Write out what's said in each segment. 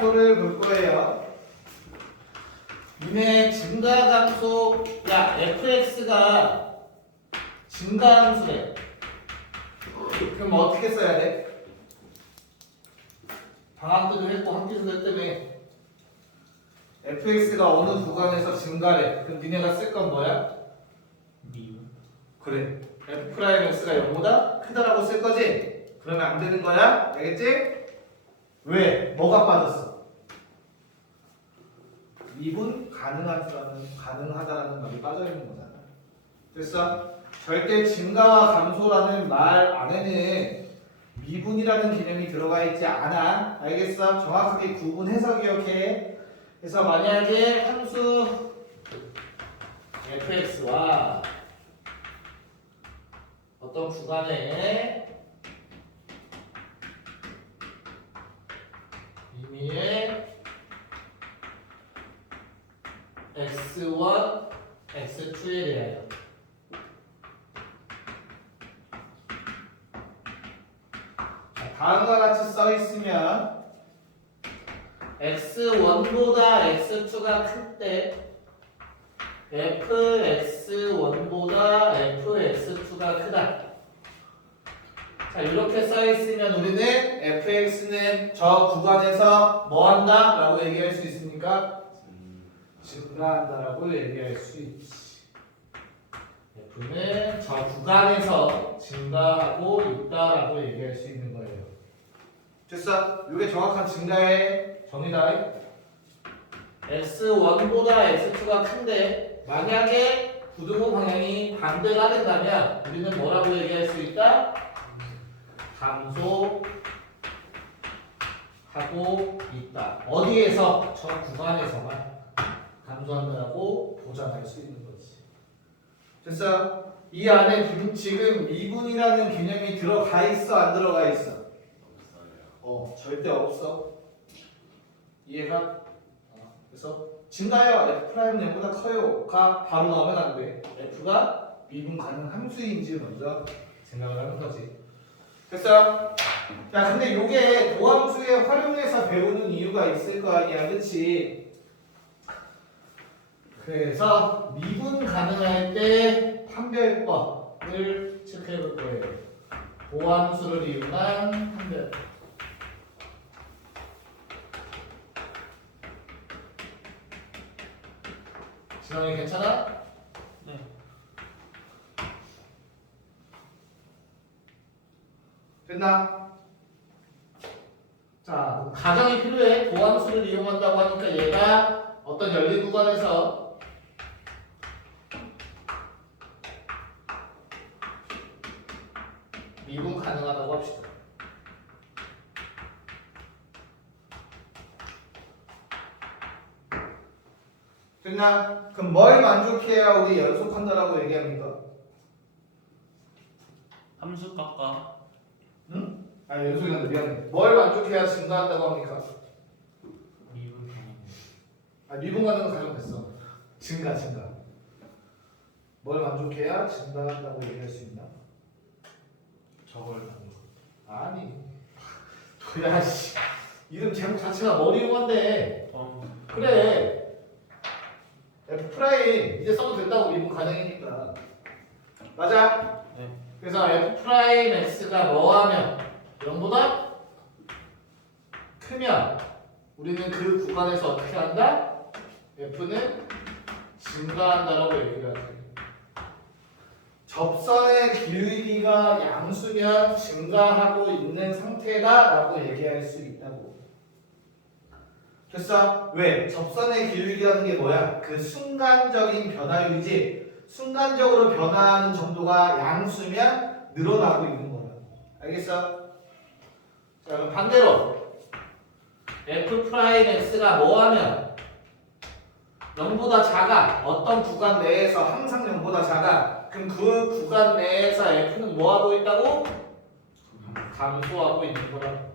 증가함수를 볼 거예요. 이내 증가함수, 야 fx가 증가함수래. 그럼 어떻게 써야 돼? 방학도 했고 학기도 했다며. fx가 어느 구간에서 증가래. 그럼 니네가 쓸 건 뭐야? 그래. f'x가 0보다 크다라고 쓸 거지? 그러면 안 되는 거야? 알겠지? 왜? 뭐가 빠졌어? 미분 가능하다라는 말이 빠져있는 거잖아. 됐어? 절대 증가와 감소라는 말 안에는 미분이라는 개념이 들어가 있지 않아. 알겠어? 정확하게 구분해서 기억해. 그래서 만약에 함수 fx와 어떤 구간에 의미의 x1, x2에 대하여 다음과 같이 써 있으면 x1보다 x2가 클 때 fx1보다 fx2가 크다. 자, 이렇게 써 있으면 우리는 fx는 저 구간에서 뭐 한다? 라고 얘기할 수 있습니까? 증가한다라고 얘기할 수 있지. f는 저 구간에서 증가하고 있다라고 얘기할 수 있는 거예요. 됐어? 이게 정확한 증가의 정의다. x1보다 x2가 큰데 만약에 부등호 방향이 반대가 된다면 우리는 뭐라고 얘기할 수 있다? 감소하고 있다. 어디에서? 저 구간에서만 감소한다고 보장할 수 있는 거지. 됐어? 이 안에 지금 미분이라는 개념이 들어가 있어? 안 들어가 있어? 절대 없어. 이해가? 그래서 증가요. F'는 0보다 커요가 바로 나오면 안 돼. F가 미분 가능 함수인지 먼저 생각을 하는 거지. 됐어? 야, 근데 요게 도함수에 활용해서 배우는 이유가 있을 거 아니야, 그치? 그래서 미분 가능할 때 판별법을 체크해 볼 거예요. 도함수를 이용한 판별법. 진영이 괜찮아? 네. 됐나? 자, 가정이 필요해. 도함수를 이용한다고 하니까 얘가 어떤 열린 구간에서 미분 가능하다고 합시다. 됐나? 그럼 뭘 만족해야 우리 연속한다라고 얘기합니까? 함수값과 응? 아니 연속이 아니라 미안해. 뭘 만족해야 증가한다고 합니까? 미분 가능. 미분 가능은 가정됐어. 증가. 뭘 만족해야 증가한다고 얘기할 수 있나? 저걸 만족. 아니. 야 씨. 이름 제목 자체가 머리 용한데. 그래. F' 이제 써도 된다고 미분 가능이니까. 맞아? 네. 그래서 F'X가 뭐하면 0보다 크면 우리는 그 구간에서 어떻게 한다? F는 증가한다라고 얘기를 하지. 접선의 길이가 양수면 증가하고 있는 상태다라고 얘기할 수 있다고. 됐어? 왜? 접선의 길이라는 게 뭐야? 그 순간적인 변화율이지. 순간적으로 변화하는 정도가 양수면 늘어나고 있는 거야. 알겠어? 자, 그럼 반대로 F'X가 뭐하면 0보다 작아. 어떤 구간 내에서 항상 0보다 작아. 그럼 그 구간 내에서 F는 뭐하고 있다고? 감소하고 있는 거라고.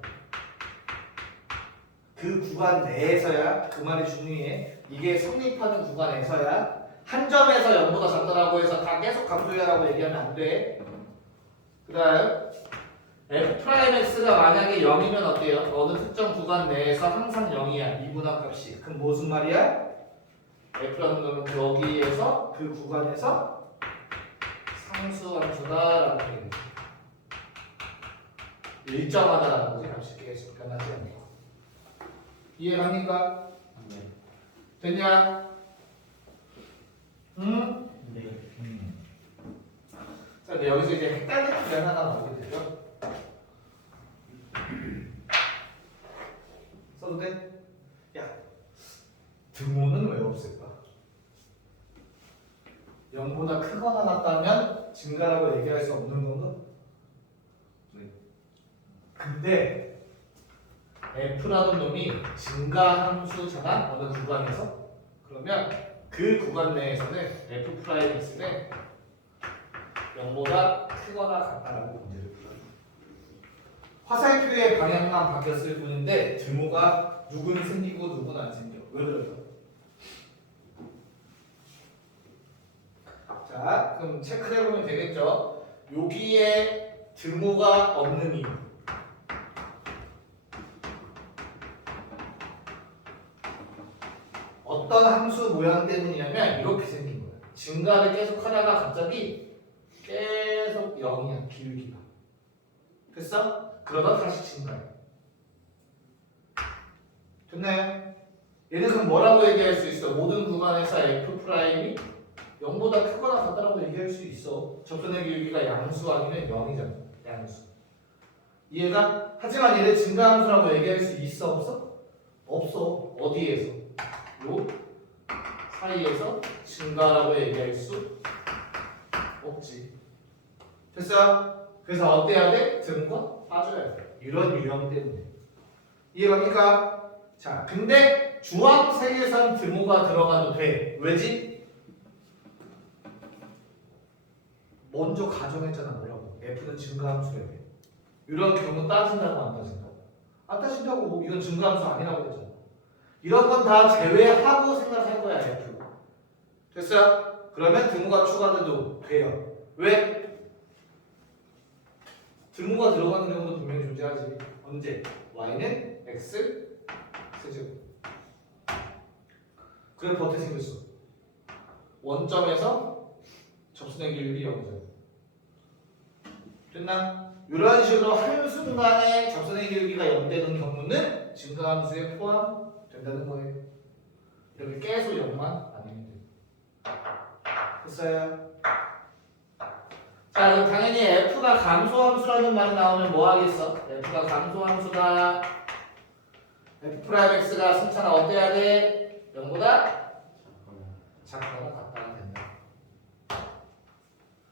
그 구간 내에서야. 그 말이 중요해. 이게 성립하는 구간에서야. 한 점에서 0보다 작다라고 해서 다 계속 감소해라고 얘기하면 안 돼. 그 다음 f'x가 만약에 0이면 어때요? 어느 특정 구간 내에서 항상 0이야. 미분한 값이. 그럼 무슨 말이야? f라는 놈은 여기에서 그 구간에서 상수함수다라고 얘기해. 일정하다라는 거지. 값이 계속 변하지 않고. 이해갑니까? 네. 됐냐? 응? 네. 자, 근데 여기서 이제 헷갈리는 게 하나 나오게 되죠. 써도 돼? 야, 등호는 왜 없을까? 0보다 크거나 같다면 증가라고 얘기할 수 없는 건가? 네. 근데 f라는 놈이 증가함수잖아 어느 구간에서. 그러면 그 구간 내에서는 f'x는 0보다 크거나 같다라고 문제를 풀어요. 화살표의 방향만 바뀌었을 뿐인데 등호가 누군 생기고 누군 안 생겨. 왜 그럴까? 자, 그럼 체크를 해보면 되겠죠. 여기에 등호가 없는 이유. 어떤 함수 모양 때문이냐면 이렇게 생긴 거야. 증가를 계속 하다가 갑자기 계속 0이야, 기울기가. 됐어? 그러다 다시 증가해. 됐나요? 얘는 그럼 뭐라고 얘기할 수 있어? 모든 구간에서 f'이 0보다 크거나 같다라고 얘기할 수 있어. 접선의 기울기가 양수 아니면 0이잖아. 양수. 이해가? 하지만 얘를 증가함수라고 얘기할 수 있어? 없어? 없어. 어디에서? 요 사이에서 증가라고 얘기할 수 없지. 됐어? 그래서 어때야 돼? 등과 빠져야 돼. 이런 유형 때문에. 이해갑니까? 자, 근데 주황색에선 등호가 들어가도 돼. 왜지? 먼저 가정했잖아. 뭐라고? F는 증가함수래. 이런 경우 따진다고 안 따진다고? 안 따진다고. 이건 증가함수 아니라고 그랬잖아. 이런 건 다 제외하고 생각할 거야. F. 됐어? 그러면 등호가 추가돼도 돼요. 왜? 등호가 들어가는 경우도 분명히 존재하지. 언제? y는 x 세제곱. 그래서 어떻게 생겼어? 원점에서 접선의 기울기 0이잖아. 됐나? 이런 식으로 한순간에 접선의 기울기가 0 되는 경우는 증가함수에 포함된다는 거예요. 이렇게 계속 0만 아니면 돼. 됐어요? 자, 그럼 당연히 f가 감소함수라는 말이 나오면 뭐 하겠어? f가 감소함수다. f'x가 승차나 어때야 돼? 0보다 작거나 같다가 된다.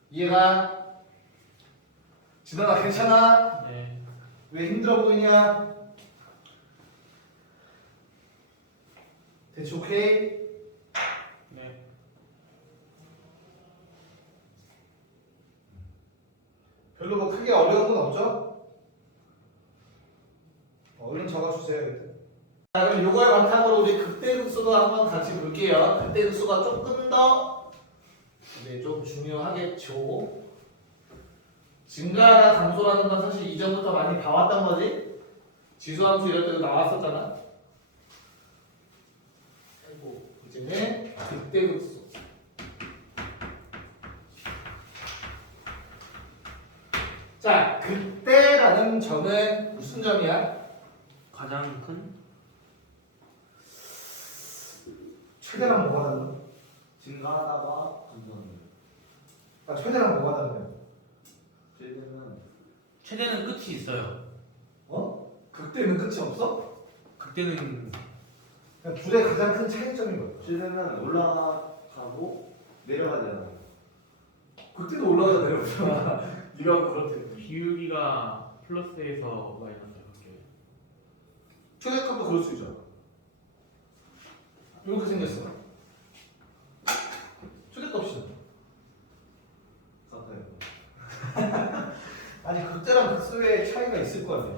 이해가? 진원아 괜찮아? 네. 왜 힘들어 보이냐? 대체 오케이? 네. 별로 뭐 크게 어려운 건 없죠? 얼른 적어주세요. 자, 그럼 요거의 바탕으로 우리 극대극소도 한번 같이 볼게요. 극대극소가 조금 더 좀 중요하겠죠. 증가나 감소라는 건 사실 이전부터 많이 봐왔던 거지. 지수함수 이럴 때도 나왔었잖아. 아이고, 이제는 극대극소. 자, 극대라는 점은 무슨 점이야? 가장 큰 최대랑 뭐가 다르나? 증가하다가 감소하는 아, 최대랑 뭐가 다르냐? 최대는 최대는 끝이 있어요. 어? 극대는 끝이 없어? 극대는 그냥 둘의 가장 큰 차이점이 뭐야? 최대는 올라가고 내려가잖아요. 극대도 올라가다 내려오잖아. 네가 그렇대. 기울기가 플러스에서 마이너스 바뀌어요. 최대값도 그럴 수 있잖아. 이렇게 생겼어. 최대값이잖아. 같아요. 아니 극대랑 극소의 차이가 있을 거 아니야.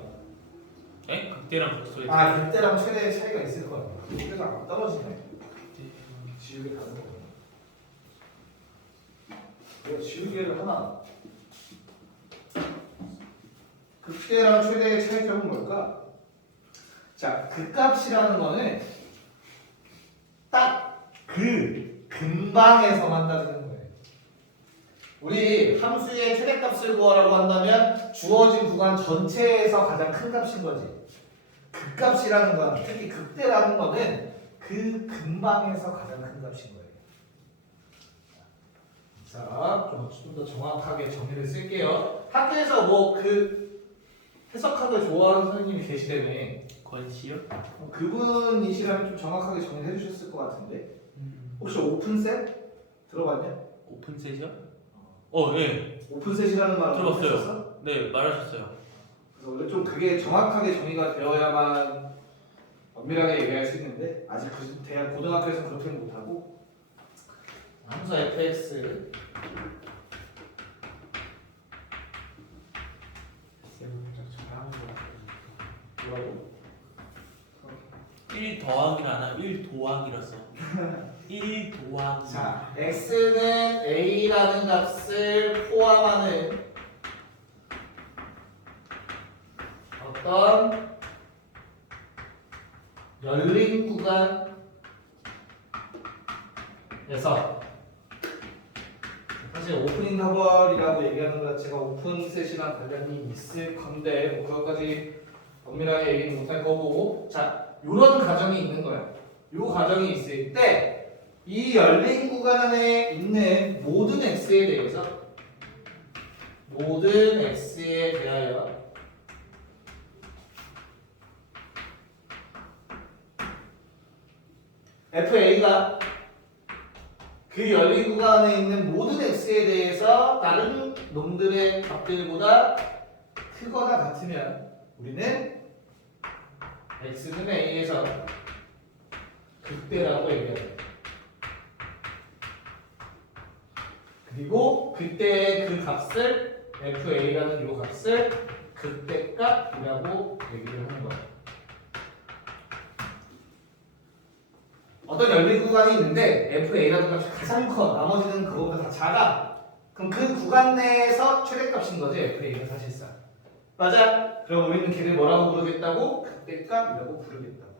네? 극대랑 극소의 아 극대랑 최대의 차이가 있을 거 아니야. 극대가 안 떨어지네. 지우개 가는 거야. 내가 지우개를 하나. 극대랑 최대의 차이점은 뭘까? 자, 극값이라는 거는 딱 그 근방에서만 따지는 거예요. 우리 함수의 최대값을 구하라고 한다면 주어진 구간 전체에서 가장 큰 값인 거지. 극값이라는 건, 특히 극대라는 거는 그 근방에서 가장 큰 값인 거예요. 자, 좀 더 정확하게 정의를 쓸게요. 학교에서 뭐 해석하기 좋아하는 선생님이 계시다며. 건시요? 그분이시라면 좀 정확하게 정리해 주셨을 것 같은데. 혹시 오픈셋 들어봤냐? 오픈셋이요? 예. 오픈셋이라는 말을 들어봤어요. 들어봤어? 네, 말하셨어요. 그래서 원래 좀 그게 정확하게 정의가 되어야만 엄밀하게 얘기할 수 있는데 아직 대학 고등학교에서 그렇게는 못하고 함수 fx 뭐라고? 1 더하기라나 1 도항이라서 1 도항이. 자, x는 a라는 값을 포함하는 어떤 열린 구간에서 사실 오픈 인터벌이라고 얘기하는 것 자체가 오픈셋이랑 관련이 있을 건데 뭐 그것까지 엄밀하게 얘기는 못할 거고 자 요런 가정이 있는 거야. 요 가정이 있을 때 이 열린 구간 안에 있는 모든 x에 대해서 모든 x에 대하여 FA가 그 열린 구간 안에 있는 모든 x에 대해서 다른 놈들의 값들보다 크거나 같으면 우리는 x는 a에서 극대라고 얘기합니다. 그리고 그때의 그 값을 FA라는 이 값을 극대값이라고 얘기를 하는 거예요. 어떤 열린 구간이 있는데 FA라는 값이 가장 커. 나머지는 그거보다 다 작아. 그럼 그 구간 내에서 최대값인 거지 FA가 사실상. 맞아? 그럼 우리는 걔를 뭐라고 부르겠다고? 극대값이라고 부르겠다고.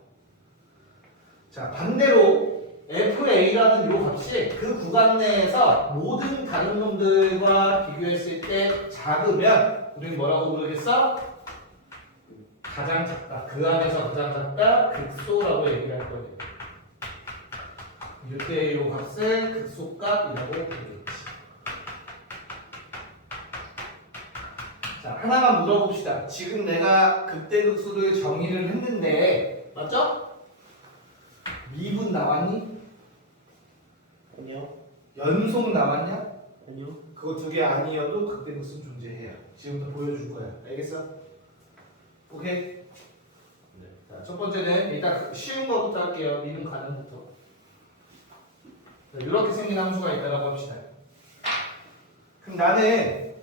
자 반대로 FA라는 요 값이 그 구간 내에서 모든 다른 놈들과 비교했을 때 작으면 우리는 뭐라고 부르겠어? 가장 작다. 그 안에서 가장 작다. 극소라고 얘기를 할 거예요. 이때 요 값을 극소값이라고 부르겠지. 자 하나만 물어봅시다. 지금 내가 극대극소를 정의를 했는데 맞죠? 미분 나왔니? 아니요. 연속 나왔냐? 아니요. 그거 두 개 아니어도 극대극소는 존재해요. 지금부터 보여줄 거야. 알겠어? 오케이? 네. 자, 첫 번째는 일단 쉬운 거부터 할게요. 미분 가능부터. 자, 이렇게 생긴 함수가 있다고 합시다. 그럼 나는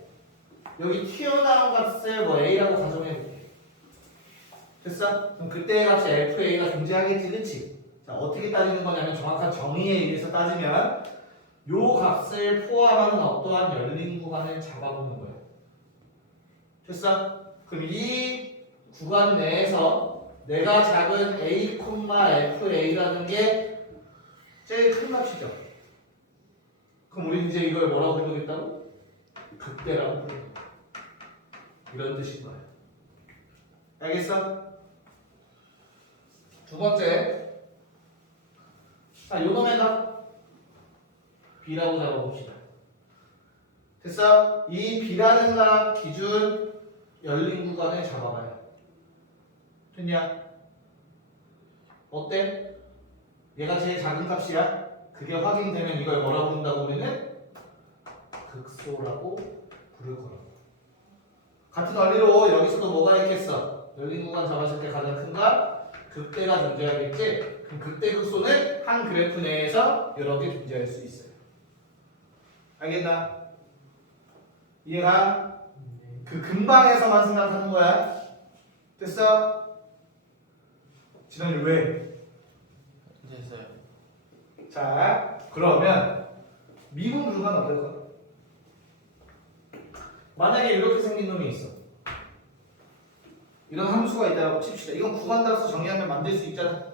여기 튀어나온 값을 뭐 a라고 가정해볼게. 됐어? 그럼 그때의 값이 fa가 존재하겠지, 그치? 자, 어떻게 따지는 거냐면 정확한 정의에 의해서 따지면 요 값을 포함하는 어떠한 열린 구간을 잡아보는 거예요. 됐어? 그럼 이 구간 내에서 내가 잡은 a, fa라는 게 제일 큰 값이죠. 그럼 우리 이제 이걸 뭐라고 부르겠다고? 극대라고 부르는 거야. 이런 뜻인 거예요. 알겠어? 두 번째. 자, 요놈의 값 b라고 잡아봅시다. 됐어? 이 b라는 값 기준 열린 구간을 잡아봐요. 됐냐? 어때? 얘가 제일 작은 값이야? 그게 확인되면 이걸 뭐라고 부른다고 우리는? 극소라고 부를 거라고. 같은 원리로 여기서도 뭐가 있겠어? 열린 구간 잡았을 때 가장 큰 값? 극대가 존재하겠지? 그럼 극대극소는 한 그래프 내에서 여러 개 존재할 수 있어요. 알겠나? 이해가? 그 근방에서만 생각하는 거야. 됐어? 지난이 왜? 됐어요. 자, 그러면 미분 불가는 어떨까? 만약에 이렇게 생긴 놈이 있어. 이런 함수가 있다고 칩시다. 이건 구간 따라서 정의하면 만들 수 있잖아.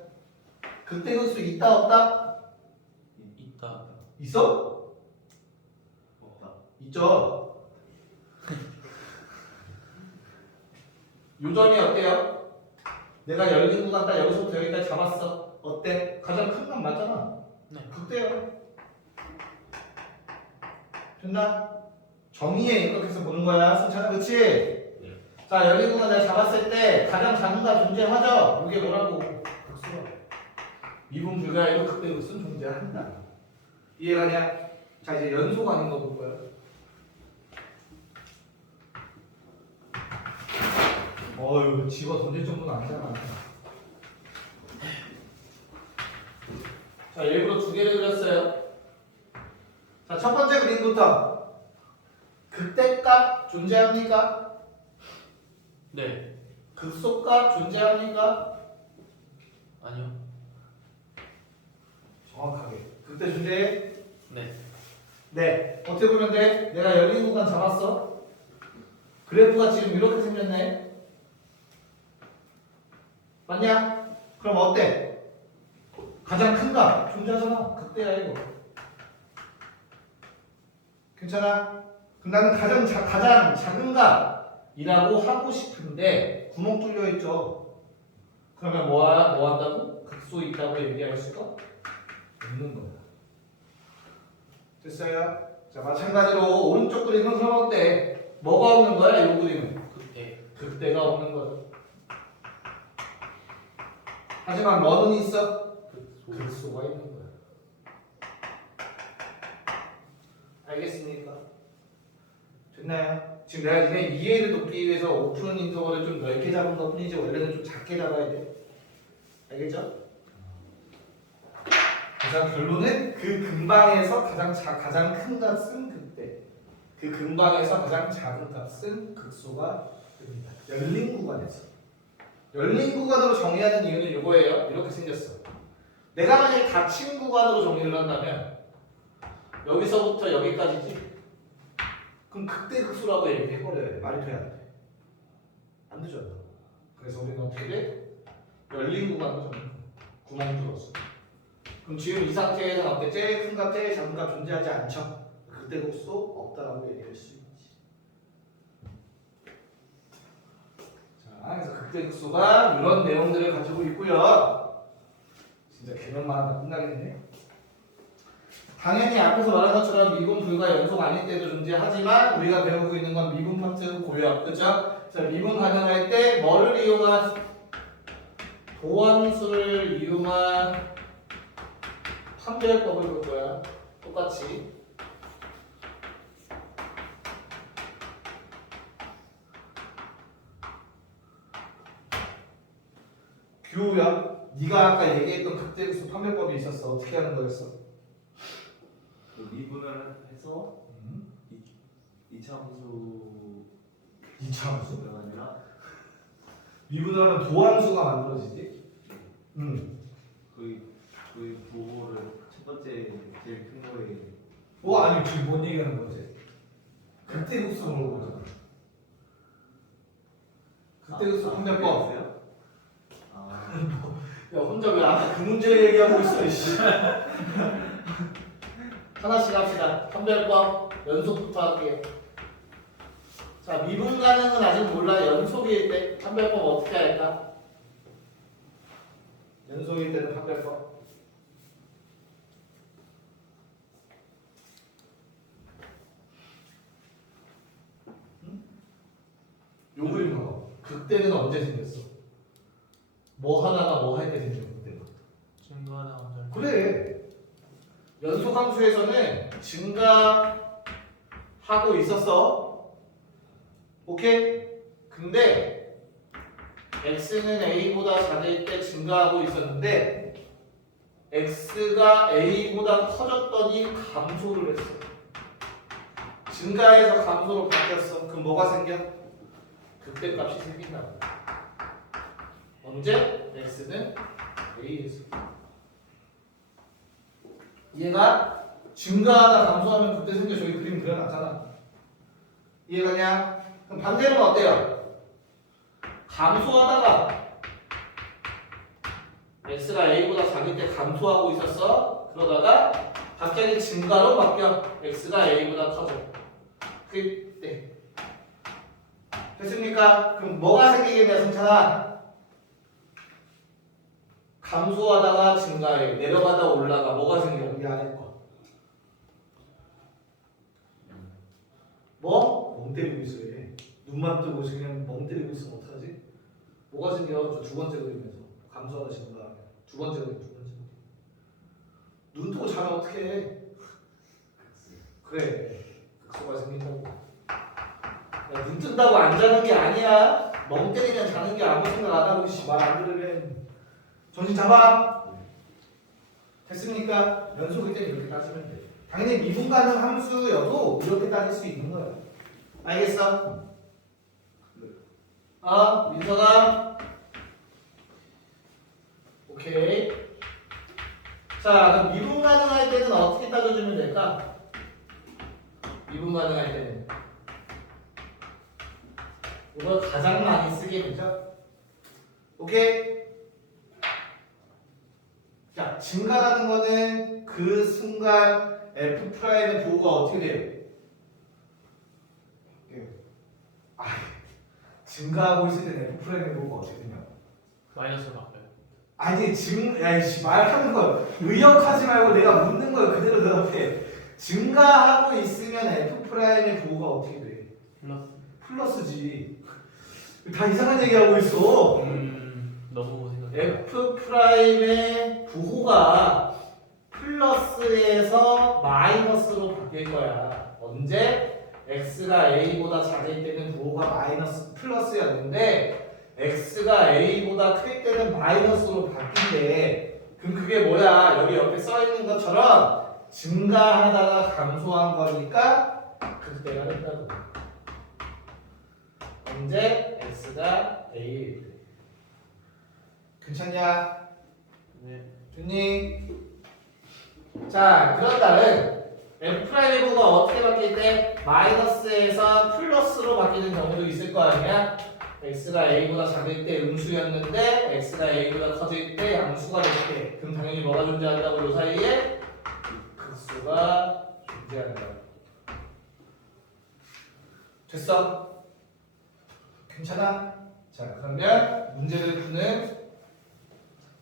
극대 극수 있다 없다? 있다. 있어? 없다. 있죠. 요점이 어때요? 내가 열린 구간 딱 여기서부터 여기까지 잡았어. 어때? 가장 큰 건 맞잖아. 네. 극대요. 됐나? 정의에 입각해서 보는 거야. 승찬아, 그치? 네. 자, 열린 구간 내가 잡았을 때 가장 작은 가 존재하죠? 이게 뭐라고? 극수로. 미분 불가에도 극대 극수는 존재한다. 이해가냐? 자, 이제 연속 아닌 거 볼 거야. 어휴, 집어 던질 정도는 아니잖아. 자, 일부러 두 개를 그렸어요. 자, 첫 번째 그림부터 극대값 존재합니까? 네. 극소값 존재합니까? 아니요. 정확하게. 극대 존재해? 네. 네. 어떻게 보면 돼? 내가 열린 구간 잡았어. 그래프가 지금 이렇게 생겼네. 맞냐? 그럼 어때? 가장 큰 값 존재하잖아. 극대야 이거. 괜찮아? 그럼 나는 가장 작은 값이라고 하고 싶은데 구멍 뚫려 있죠. 그러면 뭐 한다고? 극소 있다고 얘기할 수가 없는 거야. 됐어요? 자, 마찬가지로 오른쪽 그림은 그럼 어때? 뭐가 없는 거야? 이 그림은 극대. 극대가 없는 거야. 하지만 뭐는 있어? 극소가 있는 거야. 알겠습니까? 됐나요? 지금 내가 니네 이해를 돕기 위해서 오픈 인터벌을 좀 넓게 잡은 것 뿐이지 원래는 좀 작게 잡아야 돼. 알겠죠? 그래서 결론은 그 근방에서 가장 큰 값은 극대. 그 근방에서 가장 작은 값은 극소가 됩니다. 열린 구간에서. 열린 구간으로 정의하는 이유는 이거예요. 이렇게 생겼어. 내가 만약에 닫힌 구간으로 정의를 한다면 여기서부터 여기까지지? 그럼 극대 극소라고 얘기해버려야 돼. 말이 돼야 돼. 안 되죠. 그래서 우리는 어떻게 돼? 열린 구간으로 정의. 구멍 뚫었어. 그럼 지금 이 상태에서 어때? 제일 큰 값, 제일 작은 값 존재하지 않죠? 극대 극소 없다라고 얘기할 수 있지. 자, 그래서 극대 극소가 이런 내용들을 가지고 있고요. 진짜 개념만 하면 끝나겠네. 당연히 앞에서 말한 것처럼 미분 불가 연속 아닐 때도 존재하지만 우리가 배우고 있는 건 미분 파트 고요. 그죠? 자, 미분 가능할 때 뭐를 이용한? 도함수를 이용한 판별법을 볼 거야. 똑같이. 규호야, 네가 아까 얘기했던 극대극소 판별법이 있었어. 어떻게 하는 거였어? 그 미분을 해서 이차함수 이차함수? 아니라 미분을 하면 도함수가 만들어지지? 그 부호를 첫 번째 제일 큰 거에 아니 지금 뭔 얘기하는 거지? 극대극소 물어보잖아. 극대극소 판별법. 있어요? 아, 야 혼자 왜 아까 그 문제 얘기하고 있어 이씨. 하나씩 합시다. 판별법 연속부터 할게요. 자, 미분 가능은 아직 몰라. 연속일 때 판별법 어떻게 할까? 연속일 때는 판별법. 요 그림 봐봐. 극대는 언제 생겼어? 뭐 하나가 뭐 할 때 생겨 극대가. 증거하다 먼저. 그래. 연속 함수에서는 증가하고 있었어. 오케이? 근데 x는 a보다 작을 때 증가하고 있었는데 x가 a보다 커졌더니 감소를 했어. 증가해서 감소로 바뀌었어. 그럼 뭐가 생겨? 극대값이 생긴다고. 언제? x는 a에서. 얘가 증가하다 감소하면 그때 생겨. 저기 그림 그려놨잖아. 이해가냐? 그럼 반대로는 어때요? 감소하다가 x가 a보다 작을 때 감소하고 있었어. 그러다가 갑자기 증가로 바뀌어. x가 a보다 커져. 그때 됐습니까? 그럼 뭐가 생기겠냐 승찬아? 감소하다가 증가해. 내려가다 올라가. 뭐가 생겨? 이 안에 거. 뭐? 멍 때리고 있어 얘. 눈만 뜨고 그냥 멍 때리고 있으면 어떡하지? 뭐가 생겨? 저 두 번째 그림에서 감소하다 증가. 두 번째 그림, 두 번째 그림. 눈 뜨고 자면 어떡해? 그래. 극소가 생긴다고. 야, 눈 뜬다고 안 자는 게 아니야. 멍 때리면 자는 게 아무 생각 안 하고 말 안 들으면 정신 잡아. 됐습니까? 연속일 때는 이렇게 따지면 돼. 당연히 미분 가능 함수여도 이렇게 따질 수 있는 거야. 알겠어? 민서가 오케이. 자, 그럼 미분 가능할 때는 어떻게 따져주면 될까? 미분 가능할 때는 이걸 가장 많이 쓰게 되죠. 오케이. 자, 증가라는 거는 그 순간 F'의 부호가 어떻게 돼요? 증가하고 있을 때는 F'의 부호가 어떻게 되냐? 마이너스로 바꿔요. 아니, 야이씨, 말하는 걸 의역하지 말고 내가 묻는 걸 그대로 대답해. 증가하고 있으면 F'의 부호가 어떻게 돼? 플러스. 플러스지. 다 이상한 얘기하고 있어. 너무 생각해. F'의 부호가 플러스에서 마이너스로 바뀔 거야. 언제? x가 a보다 작을 때는 부호가 마이너스 플러스였는데 x가 a보다 클 때는 마이너스로 바뀐대. 그럼 그게 뭐야? 여기 옆에 써 있는 것처럼 증가하다가 감소한 거니까 그때가 된다고. 언제? x가 a일 때. 괜찮냐? 네. 좋니? 자, 그런다면 F'의 부호가 어떻게 바뀔 때? 마이너스에서 플러스로 바뀌는 경우도 있을 거 아니야? x가 a보다 작을 때 음수였는데 x가 a보다 커질 때 양수가 될 때. 그럼 당연히 뭐가 존재한다고? 이 사이에 극수가 존재한다. 됐어? 괜찮아? 자, 그러면 문제를 푸는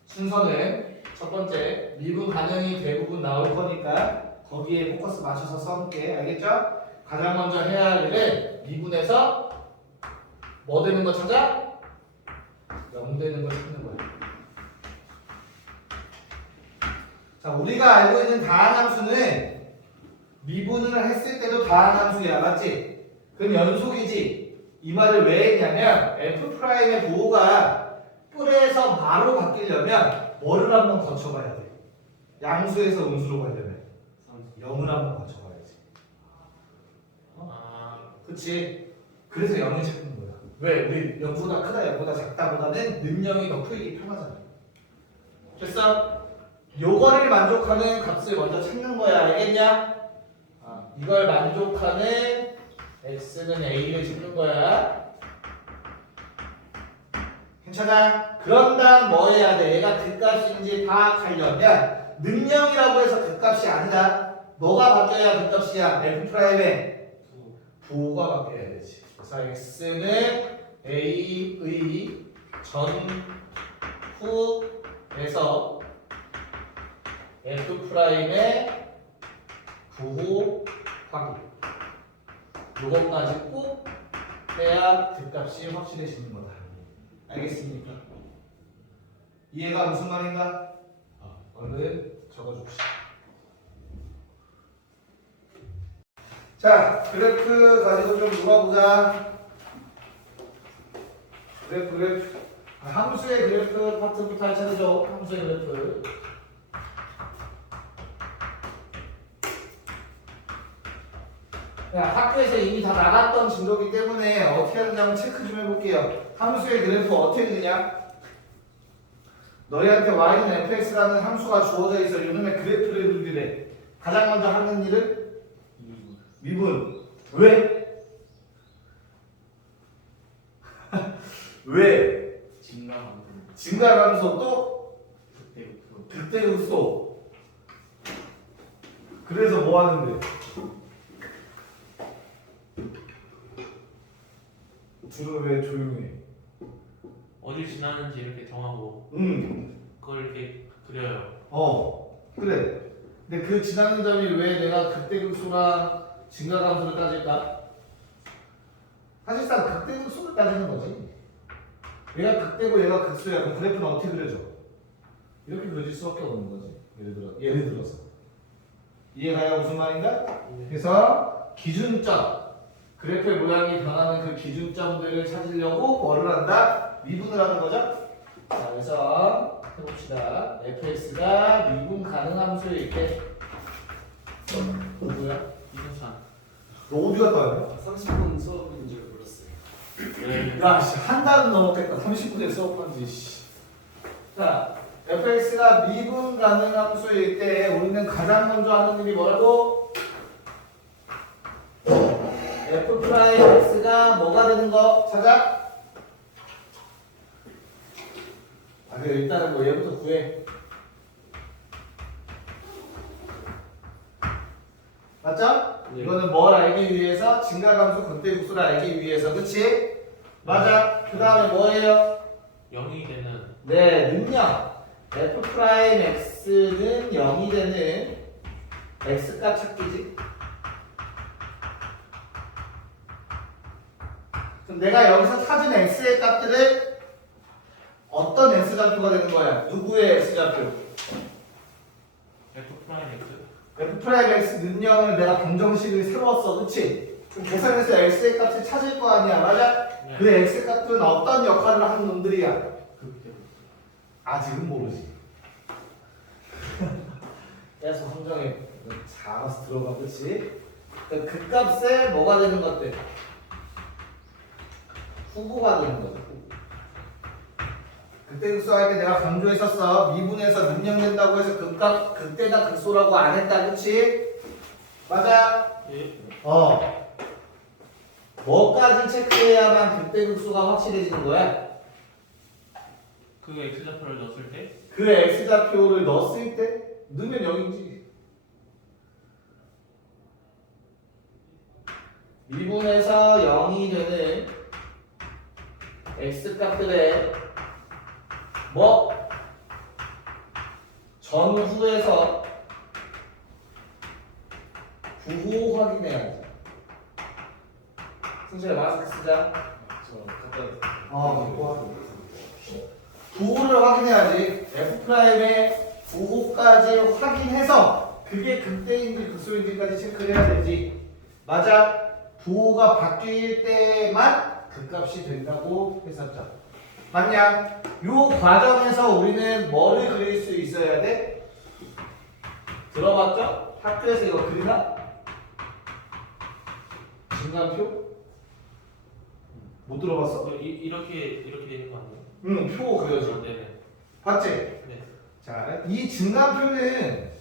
순서는 첫 번째 미분 가능이 대부분 나올 거니까 거기에 포커스 맞춰서 써볼게. 알겠죠? 가장 먼저 해야 할 일은 미분에서 뭐 되는 거 찾아? 0 되는 거 찾는 거야. 자, 우리가 알고 있는 다항함수는 미분을 했을 때도 다항함수야. 맞지? 그럼 연속이지. 이 말을 왜 했냐면 F'의 부호가 뿔에서 마로 바뀌려면 뭐를 한번 거쳐가야 돼? 양수에서 음수로 가려면 0을 한번 거쳐가야지. 그치? 그래서 0을 찾는 거야. 왜? 우리 0보다 크다, 0보다 작다보다는 능력이 더 크기 편하잖아. 됐어? 요거를 만족하는 값을 먼저 찾는 거야. 알겠냐? 이걸 만족하는 x는 a를 찾는 거야. 괜찮아? 그런 다음 뭐 해야 돼? 얘가 그 값인지 파악하려면 능력이라고 해서 그 값이 아니라 뭐가 바뀌어야 그 값이야? F'의 부호가 바뀌어야 되지. 그래서 x는 a의 전후에서 F'의 부호 확인. 요것까지 꼭 해야 그 값이 확실해지는 거다. 알겠습니까? 이해가 무슨 말인가? 얼른 적어줍시다. 자, 그래프 가지고 좀 놀아보자. 그래프. 함수의 그래프 파트부터 할 차례죠. 함수의 그래프. 야, 학교에서 이미 다 나갔던 진도기 때문에 어떻게 하는지 한번 체크 좀 해볼게요. 함수의 그래프 어떻게 그리냐? 너희한테 y는 fx라는 함수가 주어져 있어. 이놈의 그래프를 그리래. 가장 먼저 하는 일은 미분. 왜? 왜? 증가하는 증가하면서 또 그때부터 극대극소. 그래서 뭐 하는데? 둘은 왜 조용해? 어딜 지나는지 이렇게 정하고 그걸 이렇게 그려요. 그래. 근데 그 지나는 점이 왜 내가 극대극소랑 증가감소를 따질까? 사실상 극대극소를 따지는 거지. 얘가 극대고 얘가 극소야. 그럼 그래프는 어떻게 그려져? 이렇게 그려질 수밖에 없는 거지. 예를 들어서. 이해가요? 무슨 말인가? 그래서 기준점. 그래프의 모양이 변하는 그 기준점들을 찾으려고 뭐를 한다? 미분을 하는 거죠? 자, 그래서 해봅시다. fx가 미분 가능한 함수일 때 뭐야? 이승찬. 너 어디 갔다 왔냐? 30분 수업인 줄 몰랐어요. 네. 야, 씨, 한 달은 넘었겠다. 30분에 수업한 지, 씨. 자, fx가 미분 가능 함수일 때 우리는 가장 먼저 하는 일이 뭐라고? f 프라임 x가 뭐가 되는 거 찾아? 그래, 일단은 뭐 얘부터 구해. 맞죠? 네. 이거는 뭘 알기 위해서? 증가감수 극대국수를 알기 위해서. 그치? 맞아. 그 다음에 뭐예요? 0이 되는 네, 능력. f 프라임 x는 0이 되는 x값 찾기지. 그럼 내가 여기서 찾은 x의 값들은 어떤 x좌표가 되는 거야? 누구의 x좌표? f 프라임 x. f 프라임 x 능력을 내가 방정식을 세웠어. 그치? 그럼 계산해서 x의 값을 찾을 거 아니야. 맞아? 네. 그 x의 값들은 어떤 역할을 하는 놈들이야? 그때부터 아직은 모르지. 계속 함정에 작아서 들어가. 그치? 그 값에 뭐가 되는 것들? 후보가 되는 거죠. 그때 극소할 때 내가 강조했었어. 미분에서 능력된다고 해서 극값 극대나 극소라고 안 했다. 그치? 맞아? 예. 뭐까지 체크해야만 극대 극소가 확실해지는 거야? 그 x 좌표를 넣었을 때 그 x좌표를 넣었을 때 넣으면 0이지. 미분에서 0이 되는 x값들의 뭐? 전후에서 부호 확인해야지. 승철아 마스크 쓰자. 저 갔다 부호를 확인해야지. F'의 부호까지 확인해서 그게 극대인지 극소인지까지 체크를 해야 되지. 맞아. 부호가 바뀔 때만 그 값이 된다고 했었죠. 맞냐? 요 과정에서 우리는 뭐를 그릴 수 있어야 돼? 들어봤죠? 학교에서 이거 그리나? 증간표? 못 들어봤어? 이렇게 되는 거 아니에요? 응, 표 그려지. 네네. 봤지? 네. 자, 이 증간표는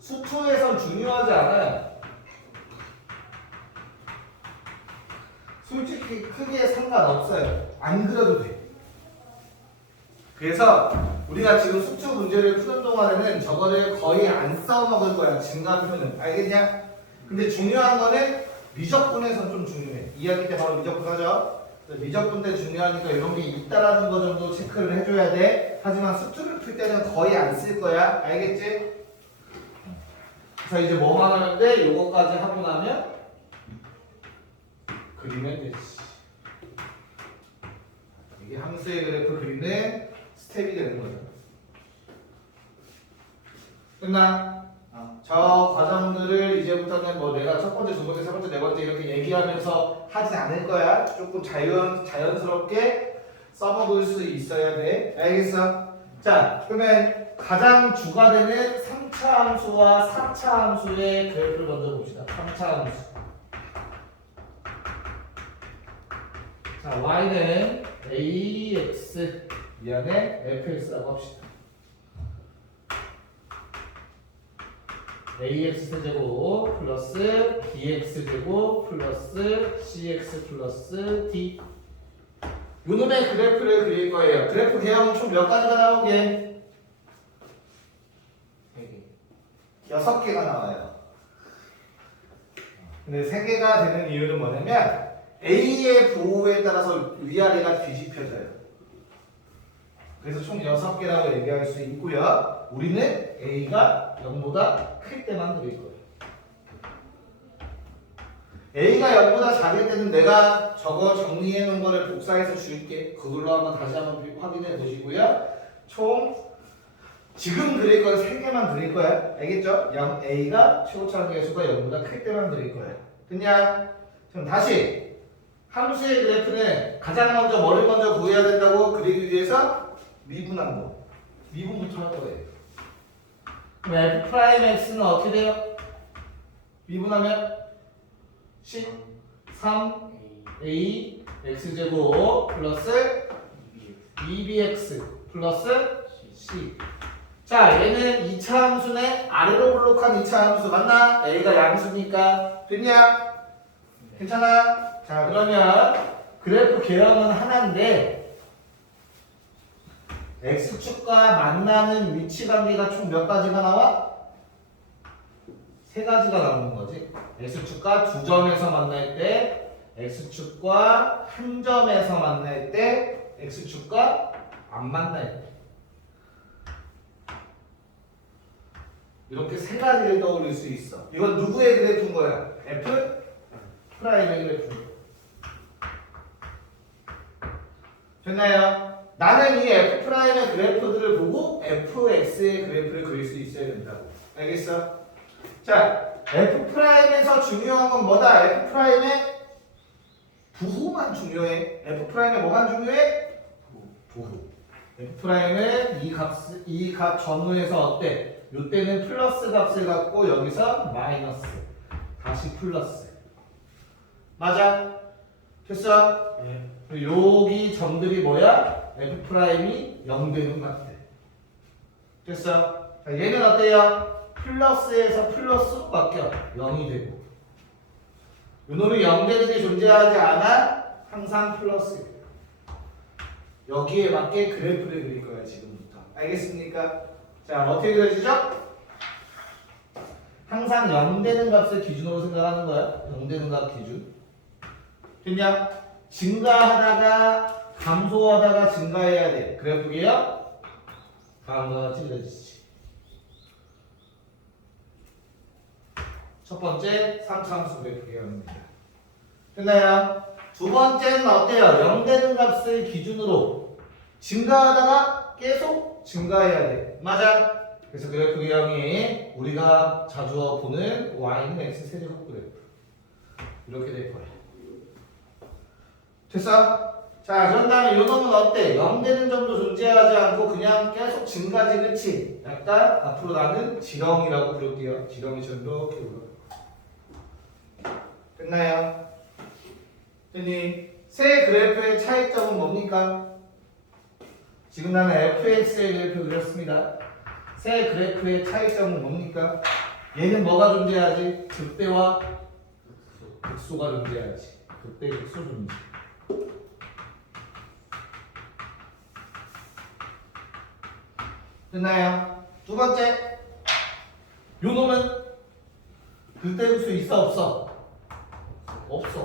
수투에선 중요하지 않아요. 솔직히 크기에 상관없어요. 안 그려도 돼. 그래서 우리가 지금 수투 문제를 푸는 동안에는 저거를 거의 안 써먹을 거야. 증간표는. 알겠냐? 근데 중요한 거는 미적분에선 좀 중요해. 2학기 때 바로 미적분 하죠. 미적분 때 중요하니까 이런 게 있다라는 거 정도 체크를 해줘야 돼. 하지만 수투를 풀 때는 거의 안 쓸 거야. 알겠지? 그래서 이제 뭐만 하면 돼? 요거까지 하고 나면 그리면 되지. 이게 함수의 그래프 그리는 스텝이 되는 거죠. 끝나? 저 과정들을 이제부터는 뭐 내가 첫 번째, 두 번째, 세 번째, 네 번째 이렇게 얘기하면서 하진 않을 거야. 조금 자연스럽게 써먹을 수 있어야 돼. 알겠어? 자, 그러면 가장 주가 되는 3차 함수와 4차 함수의 그래프를 먼저 봅시다. 3차 함수. 자, y는 ax 미안해 fx라고 합시다. ax 세제곱 플러스 bx 제곱 플러스 cx 플러스 d 요놈의 그래프를 그릴 거예요. 그래프 개형은 총 몇 가지가 나오게? 6개가 나와요. 근데 3개가 되는 이유는 뭐냐면 A의 부호에 따라서 위아래가 뒤집혀져요. 그래서 총 6개라고 얘기할 수 있고요. 우리는 A가 0보다 클 때만 그릴 거예요. A가 0보다 작을 때는 내가 저거 정리해 놓은 거를 복사해서 줄게. 그걸로 한번 다시 한번 확인해 보시고요. 총 지금 그릴 건 3개만 그릴 거야. 알겠죠? A가 최고차원 계수가 0보다 클 때만 그릴 거야. 됐냐? 그럼 다시 함수의 그래프는 가장 먼저 뭐를 먼저 구해야 된다고 그리기 위해서 미분한 거. 미분부터 할 거예요. 그럼 F'X는 어떻게 돼요? 미분하면 3A X제곱 플러스 2BX 플러스 C. 자, 얘는 2차 함수네. 아래로 블록한 2차 함수 맞나? A가 양수니까. 됐냐? 괜찮아? 자, 그러면 그래프 개형은 하나인데 X축과 만나는 위치 관계가 총 몇 가지가 나와? 3가지가 나오는 거지. X축과 2점에서 만날 때, X축과 1점에서 만날 때, X축과 안 만날 때. 이렇게 3가지를 떠올릴 수 있어. 이건 누구의 그래프인 거야? F 프라임의 그래프. 됐나요? 나는 이 F 프라임의 그래프들을 보고 fx의 그래프를 그릴 수 있어야 된다고. 알겠어? 자, F 프라임에서 중요한 건 뭐다? F 프라임의 부호만 중요해. F 프라임의 뭐만 중요해? 부호. F 프라임은 이 값 전후에서 어때? 요때는 플러스 값을 갖고 여기서 마이너스. 다시 플러스. 맞아? 됐어? 네. 여기 점들이 뭐야? F 프라임이 0 되는 것 같아. 됐어? 자, 얘는 어때요? 플러스에서 플러스로 바뀌어 0이 되고 요 놈이 0 되는 게 존재하지 않아? 항상 플러스. 여기에 맞게 그래프를 그릴 거야 지금부터. 알겠습니까? 자, 어떻게 그려지죠? 항상 0 되는 값을 기준으로 생각하는 거야. 0 되는 값 기준. 됐냐? 증가하다가 감소하다가 증가해야 돼. 그래프게요? 다음과 같이 그려지지. 첫 번째 3차 함수 그래프 개형입니다. 됐나요? 두 번째는 어때요? 0 되는 값을 기준으로 증가하다가 계속 증가해야 돼. 맞아? 그래서 그래프 개형이 우리가 자주 보는 y는 x 세제곱 그래프. 이렇게 될 거야. 됐어? 자, 그런 다음에 요 놈은 어때? 0 되는 점도 존재하지 않고 그냥 계속 증가지, 그치? 약간 앞으로 나는 지렁이라고 부를게요. 지렁이처럼 이렇게 올라가. 됐나요? 됐니? 세 그래프의 차이점은 뭡니까? 지금 나는 fx의 그래프 그렸습니다. 세 그래프의 차이점은 뭡니까? 얘는 뭐가 존재하지? 극대와 극소가 존재하지. 극대, 극소 존재. 됐나요? 두 번째, 요 놈은 극대극소 있어 없어? 없어.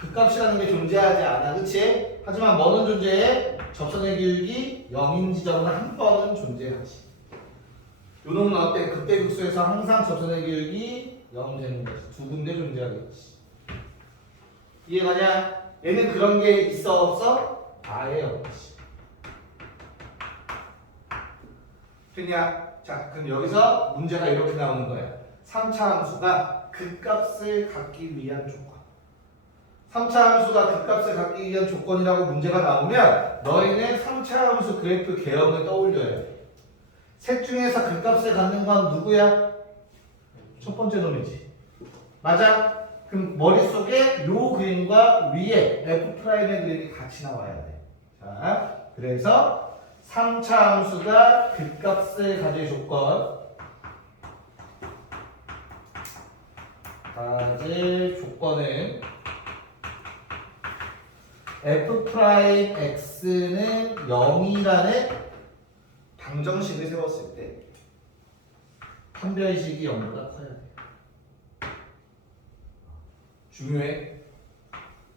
극값이라는 게 존재하지 않아, 그치? 하지만 뭐는 존재해? 접선의 기울기 0인 지점은 한 번은 존재하지. 요 놈은 어때? 극대극소에서 항상 접선의 기울기 0 되는 거지. 두 군데 존재하겠지. 이해가냐? 얘는 그런 게 있어 없어? 아예 없지. 됐냐? 자, 그럼 여기서 문제가 이렇게 나오는 거야. 3차 함수가 극값을 갖기 위한 조건. 3차 함수가 극값을 갖기 위한 조건이라고 문제가 나오면 너희는 3차 함수 그래프 개형을 떠올려야 돼. 셋 중에서 극값을 갖는 건 누구야? 첫 번째 놈이지. 맞아? 그럼 머릿속에 요 그림과 위에 F'의 그림이 같이 나와야 돼. 자, 그래서 3차 함수가 극값을 가질 조건. 가질 조건은 f 프라임 x는 0이라는 방정식을 세웠을 때 판별식이 0보다 커야 돼. 중요해.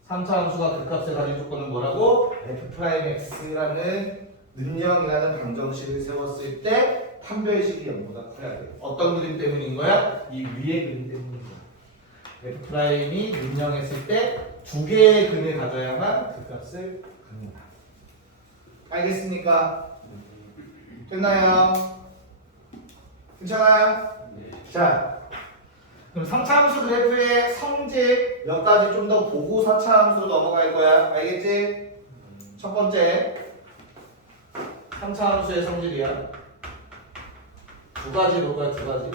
3차 함수가 극값을 가진 조건은 뭐라고? f 프라임 x라는 능력이라는 방정식을 세웠을 때 판별식이 0보다 커야 돼. 어떤 그림 때문인 거야? 이 위의 그림 때문인 거야. f 프라임이 능력했을 때 두 개의 근을 가져야만 극값을 갖는다. 알겠습니까? 됐나요? 괜찮아요? 자, 그럼 3차 함수 그래프의 성질 몇 가지 좀 더 보고 4차 함수로 넘어갈 거야. 알겠지? 첫 번째 3차 함수의 성질이야. 두 가지 볼 거야, 두 가지.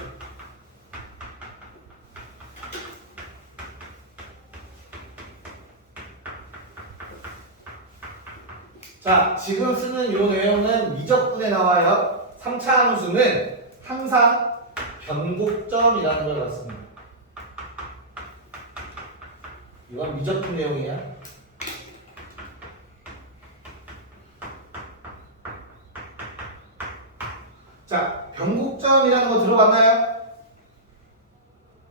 자, 지금 쓰는 이 내용은 미적분에 나와요. 3차 함수는 항상 변곡점이라는 걸 갖습니다. 이건 미적분 내용이야. 자, 변곡점이라는 거 들어봤나요?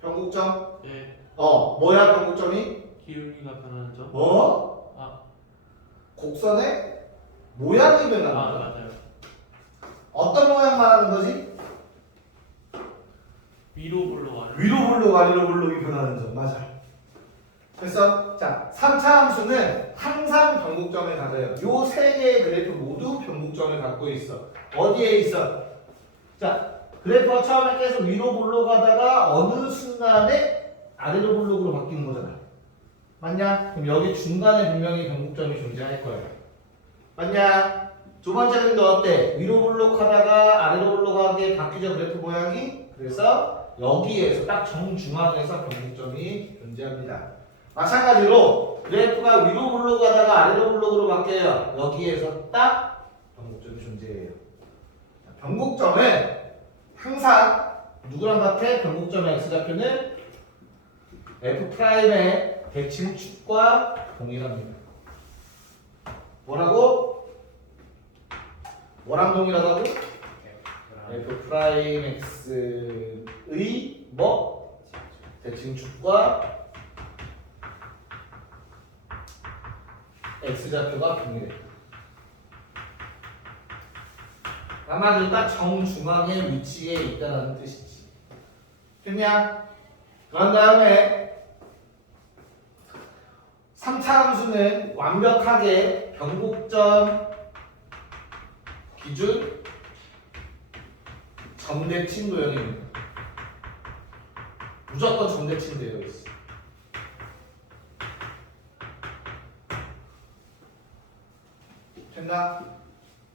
변곡점? 네. 뭐야 변곡점이? 기울기가 변하는 점. 뭐? 아, 곡선의 모양이 변하는 아 거야. 맞아요. 어떤 모양 말하는 거지? 위로 불러가는. 위로 블록 아래로 블록이 변하는 점. 맞아. 그래서 자, 3차 함수는 항상 변곡점을 가져요. 요 세 개의 그래프 모두 변곡점을 갖고 있어. 어디에 있어? 자, 그래프가 처음에 계속 위로 블록하다가 어느 순간에 아래로 블록으로 바뀌는 거잖아. 맞냐? 그럼 여기 중간에 분명히 변곡점이 존재할 거예요. 맞냐? 두 번째 그림도 어때? 위로 블록하다가 아래로 블록하게 바뀌죠, 그래프 모양이. 그래서 여기에서 딱 정중앙에서 변곡점이 존재합니다. 마찬가지로 그래프가 위로 블록하다가 아래로 블록으로 바뀌어요. 여기에서 딱 변곡점이 존재해요. 변곡점은 항상 누구랑 같아? 변곡점의 x좌표는 f'의 대칭축과 동일합니다. 뭐라고? 뭐랑 동일하다고? f'x의 뭐? 대칭축과 x좌표가 동일해. 아마도 딱 정중앙에 위치해 있다는 뜻이지. 됐냐? 그런 다음에 3차 함수는 완벽하게 변곡점 기준 점대칭 도형입니다. 무조건 점대칭 되어 있어. 됐나?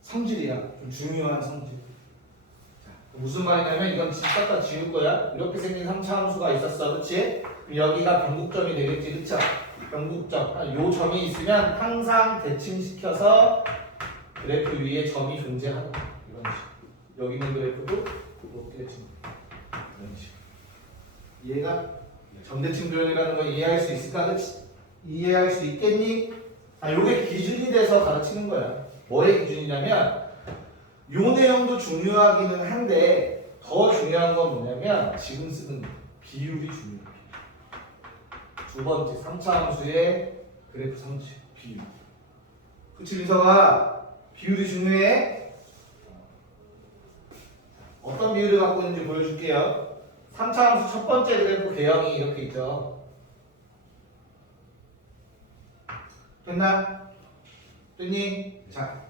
성질이야. 좀 중요한 성질. 자, 무슨 말이냐면 이건 진짜 다 지울 거야. 이렇게 생긴 3차 함수가 있었어. 그치? 그럼 여기가 변곡점이 되겠지. 그쵸? 변곡점. 요 점이 있으면 항상 대칭시켜서 그래프 위에 점이 존재한다. 이런 식으로. 여기 있는 그래프도 이렇게 대칭. 이런 식으로. 이해가? 점대칭 도형이라는 걸 이해할 수 있을까? 그치? 이해할 수 있겠니? 요게 기준이 돼서 가르치는 거야. 뭐의 기준이냐면 요 내용도 중요하기는 한데 더 중요한 건 뭐냐면 지금 쓰는 비율이 중요해. 두 번째 3차 함수의 그래프 성질 비율. 그치 민서가? 비율이 중요해? 어떤 비율을 갖고 있는지 보여줄게요. 3차 함수 첫 번째 그래프 개형이 이렇게 있죠. 됐나? 됐니? 자,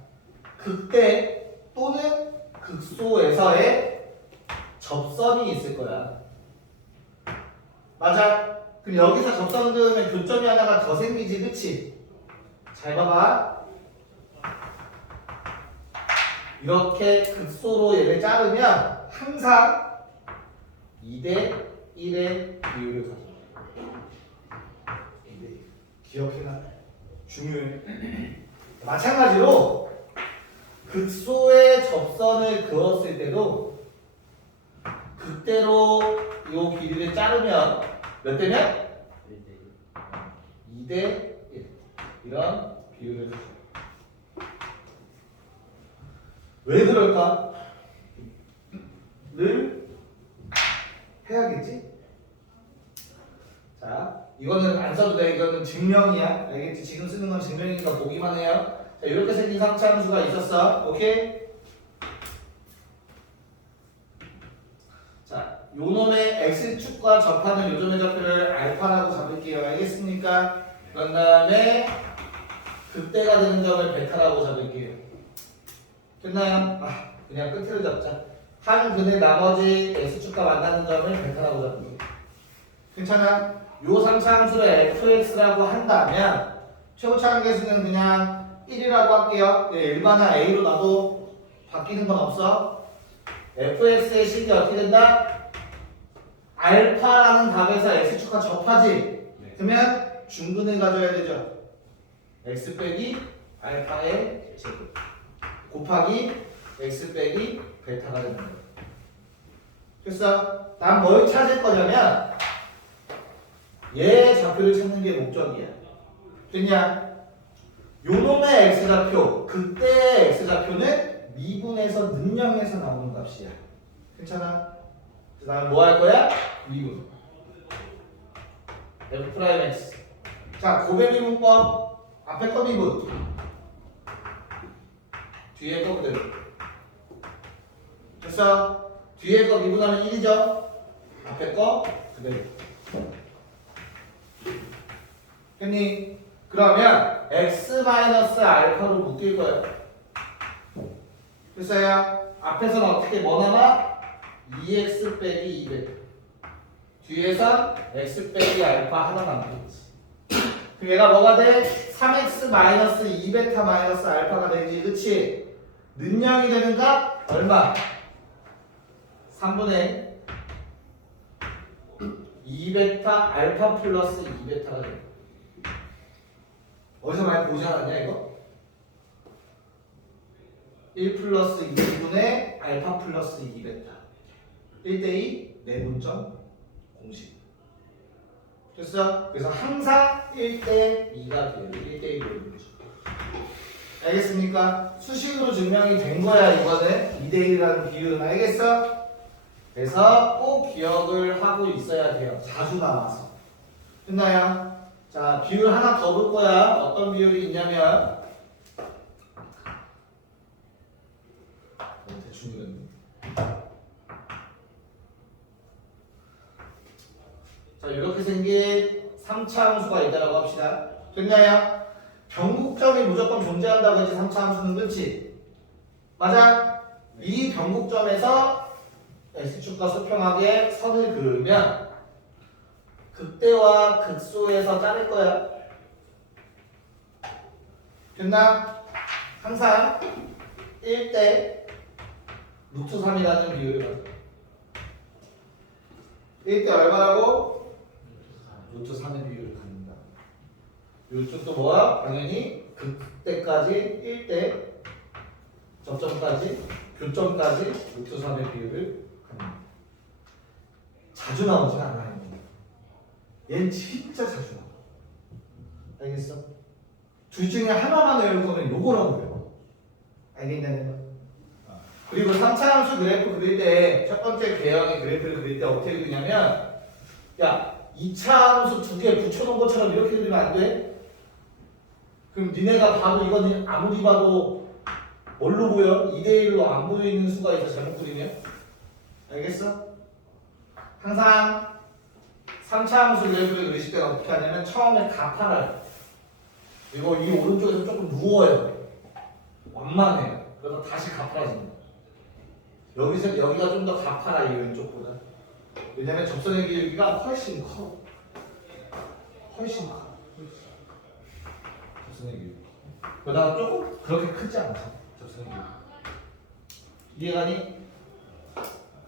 극대 또는 극소에서의 접선이 있을 거야. 맞아? 그럼 여기서 접선 그으면 교점이 하나가 더 생기지, 그치? 잘 봐봐. 이렇게 극소로 얘를 자르면 항상 2대 1의 비율을 가져. 2대 1. 기억해놔. 중요해. 마찬가지로 극소의 접선을 그었을 때도 극대로 요 길이를 자르면 몇 대냐? 2대 1 이런 비율을 왜 그럴까? 를 해야겠지? 자, 이거는 안 써도 돼. 이거는 증명이야. 알겠지? 지금 쓰는 건 증명이니까 보기만 해요. 자, 이렇게 생긴 3차 함수가 있었어. 오케이? 자, 요 놈의 x축과 접하는 요점의 좌표를 알파라고 잡을게요. 알겠습니까? 그런 다음에 극대가 되는 점을 베타라고 잡을게요. 됐나요? 아, 그냥 끝으로 잡자. 한 근의 나머지 x축과 만나는 점을 베타라고 잡을게요. 괜찮아? 요 3차 함수를 fx라고 한다면 최고차 관계수는 그냥 1이라고 할게요. 일반화 a로 놔도 바뀌는 건 없어. fx의 식이 어떻게 된다? 알파라는 값에서 x축과 접하지? 네. 그러면 중근을 가져야 되죠. x 빼기 알파의 제곱 곱하기 x 빼기 베타가 되는 거예요. 됐어? 난 뭘 찾을 거냐면 얘 좌표를 찾는 게 목적이야. 됐냐? 요놈의 x좌표, 그때의 x좌표는 미분에서 능량에서 나오는 값이야. 괜찮아? 그 다음 뭐 할 거야? 미분. f'x. 자, 고배 미분법. 앞에 거 미분. 뒤에 거 그대로. 됐어? 뒤에 거 미분하면 1이죠? 앞에 거 그대로. 됐니? 그러면 x-알파로 묶일 거야. 됐어요? 앞에서는 어떻게 뭐 남아? 2x 빼기 200. 뒤에서 x 빼기 알파 하나 남겠지. 그럼 얘가 뭐가 돼? 3x 마이너스 2베타 마이너스 알파가 되지. 그치? 능량이 되는 값 얼마? 3분의 2베타 알파 플러스 2베타가 돼. 어디서 많이 보지 않았냐 이거? 1 플러스 2분의 알파 플러스 2베타 1대2 내분점 공식. 됐어? 그래서 항상 1대2가 돼요. 1대2 내분점. 알겠습니까? 수식으로 증명이 된 거야. 이거는 2대1이라는 비율은. 알겠어? 그래서 꼭 기억을 하고 있어야 돼요. 자주 나와서. 됐나요? 자, 비율 하나 더 볼 거야. 어떤 비율이 있냐면 대충 이랬네. 자, 이렇게 생긴 3차 함수가 있다고 합시다. 됐나요? 변곡점이 무조건 존재한다고 했지. 3차 함수는. 그렇지? 맞아? 이 변곡점에서 x축과 수평하게 선을 그으면 극대와 극소에서 자를 거야. 됐나? 항상 1대 루트 3이라는 비율을 가져. 1대 얼마라고? 루트 3의 비율을 갖는다. 이쪽도 뭐야? 당연히 극대까지 1대 접점까지 교점까지 루트 3의 비율을 갖는다. 자주 나오진 않아요. 얘는 진짜 자주 나와. 알겠어? 둘 중에 하나만 외울 거면 요거라고 외워. 알겠냐는 거. 그리고 3차 함수 그래프 그릴 때 첫 번째 개형의 그래프를 그릴 때 어떻게 그리냐면 야 2차 함수 두 개 붙여놓은 것처럼 이렇게 그리면 안 돼? 그럼 니네가 봐도 이건 아무리 봐도 뭘로 보여? 2대1로 안 보이는 수가 있어. 잘못 그리면. 알겠어? 항상 3차 함수 그래프를 그리실 때는 어떻게 하냐면 처음에 가파라요. 그리고 이 오른쪽에서 조금 누워요. 완만해요. 그래서 다시 가파라집니다. 여기가 좀 더 가파라 이 왼쪽보다. 왜냐면 접선의 길이가 훨씬 커. 훨씬 커. 접선의 길이. 그러다가 조금 그렇게 크지 않죠. 접선의 길이. 이해가니?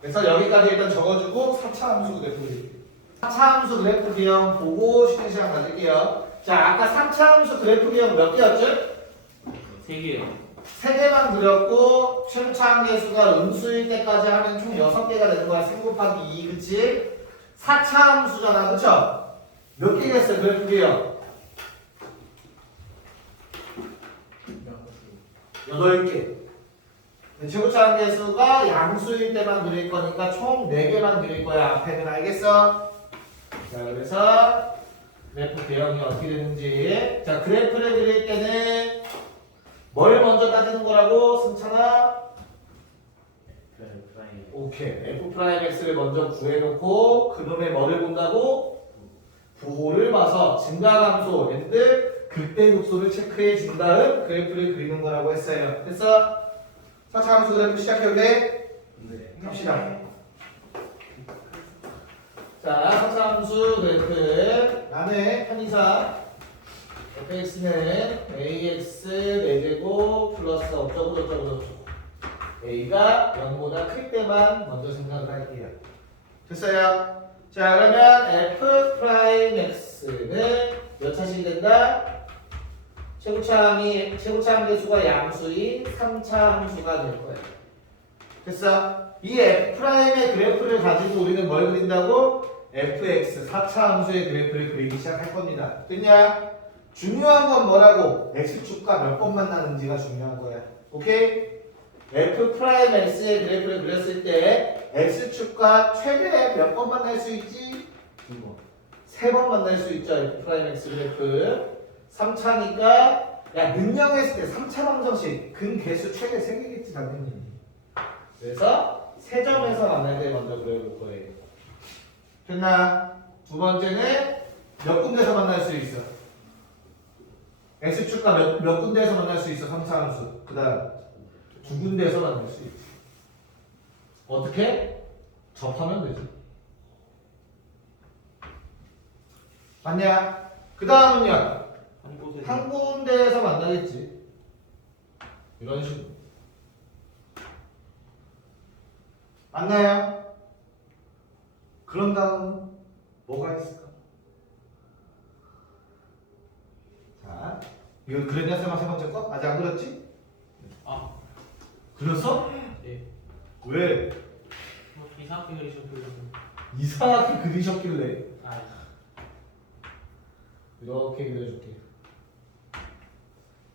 그래서 여기까지 일단 적어주고 4차 함수 그래프 그릴게요. 4차 함수 그래프 기형 보고 쉬는 시간 가질게요. 자, 아까 3차 함수 그래프 기형 몇 개였죠? 3개요. 3개만 그렸고 최고차 함수가 음수일 때까지 하면 총 6개가 되는 거야. 3 곱하기 2, 그치? 4차 함수잖아, 그쵸? 몇 개겠어요, 그래프 기형? 8개. 최고차 함계수가 양수일 때만 그릴 거니까 총 4개만 그릴 거야. 앞에는 알겠어? 자, 그래서 그래프 개형이 어떻게 되는지. 자, 그래프를 그릴 때는 뭘 먼저 따지는 거라고? 승찬아? 프라임. 오케이. F'X를 먼저 구해놓고 그놈의 뭐를 본다고? 부호를 봐서 증가감소 앤드 극대극소를 체크해 준 다음 그래프를 그리는 거라고 했어요. 됐어? 4차 함수 그래프 시작해볼래? 네. 갑시다. 자, 4차 함수 그래프 안에 편의사 fx는 ax 4제곱 플러스 어쩌고 저쩌고 a가 0보다 클 때만 먼저 생각을 할게요. 됐어요? 자, 그러면 f'x는 몇 차씩 된다? 최고차 함계수가 양수인 3차 함수가 될 거예요. 됐어? 이 f'의 그래프를 가지고 우리는 뭘 그린다고? fx 4차 함수의 그래프를 그리기 시작할 겁니다. 됐냐? 중요한 건 뭐라고? x축과 몇 번 만나는지가 중요한 거야. 오케이? f'x의 그래프를 그렸을 때 x축과 최대 몇 번 만날 수 있지? 2번. 3번 만날 수 있죠. f'x 그래프. 3차니까 야 능력했을 때 3차 방정식 근개수 최대 3개겠지 당연히. 그래서 3점에서 만날 때 먼저 그려볼 거예요. 됐나? 두 번째는 몇 군데서 만날 수 있어? x축과 몇 군데에서 만날 수 있어? 3차 함수. 그 다음 2군데에서 만날 수 있지. 어떻게? 접하면 되지. 맞냐? 그 다음은요. 한 곳에 한 군데에서 만나겠지. 이런 식으로. 맞나요? 그런 다음 뭐가 있을까? 자, 이거 그랬냐 세 번째 거? 아직 안 그렸지? 아, 그렸어? 네. 왜? 뭐 이상하게 그리셨길래. 이상하게 그리셨길래 아, 이렇게 그려줄게.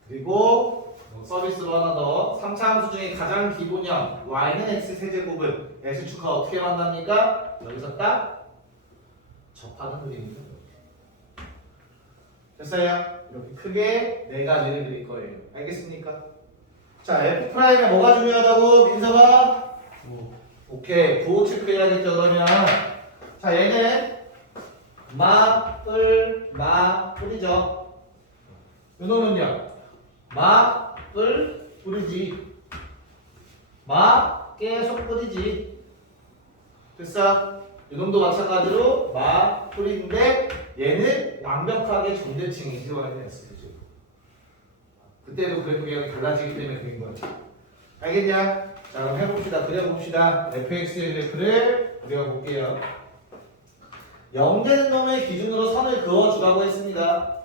그리고 서비스로 하나 더. 3차 함수 중에 가장 기본형 y는 x 세제곱은 x축과 어떻게 만납니까? 여기서 딱 접하는 그림이죠. 됐어요? 이렇게 크게 4가지를 그릴 거예요. 알겠습니까? 자, F'에 뭐가 중요하다고? 민서가? 오케이. 부호 체크해야겠죠, 그러면. 자, 얘는 뿔이죠. 요놈은요? 뿔이지. 계속 뿌리지. 됐어? 요놈도 마찬가지로 뿔인데 얘는 완벽하게 존재칭이지, y는. 그때도 그래프 개형이 달라지기 때문에 그린 거지. 알겠냐? 자, 그럼 해봅시다. 그려봅시다. fx의 그래프를 그려볼게요. 0되는 놈의 기준으로 선을 그어주라고 했습니다.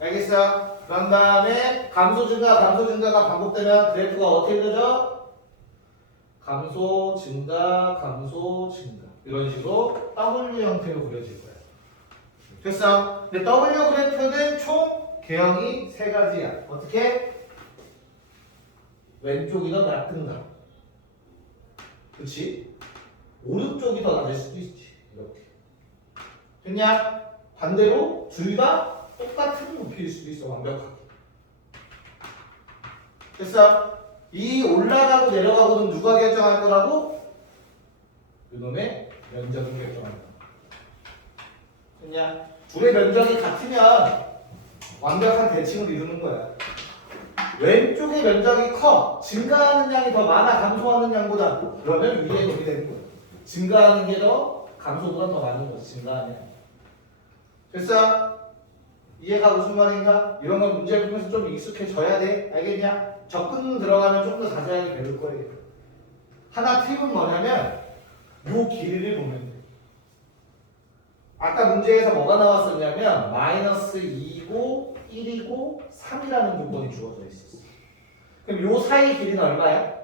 알겠어? 그런 다음에 감소 증가가 반복되면 그래프가 어떻게 되죠? 감소 증가 이런 식으로 W 형태로 그려질 거야. 됐어? 근데 W 그래프는 총 개형이 3가지야. 어떻게? 왼쪽이 더 낮든가. 그치? 오른쪽이 더 낮을 수도 있지. 이렇게. 됐냐? 반대로 둘 다 똑같은 높이일 수도 있어. 완벽하게. 됐어? 이 올라가고 내려가고는 누가 결정할 거라고? 이놈의 면적이 결정할 거야. 됐냐? 둘의 면적이 같으면 완벽한 대칭을 이루는 거야. 왼쪽의 면적이 커. 증가하는 양이 더 많아. 감소하는 양보다. 그러면 위에 놈이 되는 거야. 증가하는 게 더 감소보다 더 많은 거지. 증가하는 양. 됐어? 이해가 무슨 말인가? 이런 건 문제 풀면서 좀 익숙해져야 돼. 알겠냐? 접근 들어가면 좀 더 자세하게 배울 거예요. 하나 팁은 뭐냐면 요 길이를 보면 돼. 아까 문제에서 뭐가 나왔었냐면 마이너스 2고 1이고 3이라는 조건이 주어져 있었어. 그럼 요 사이 길이는 얼마야?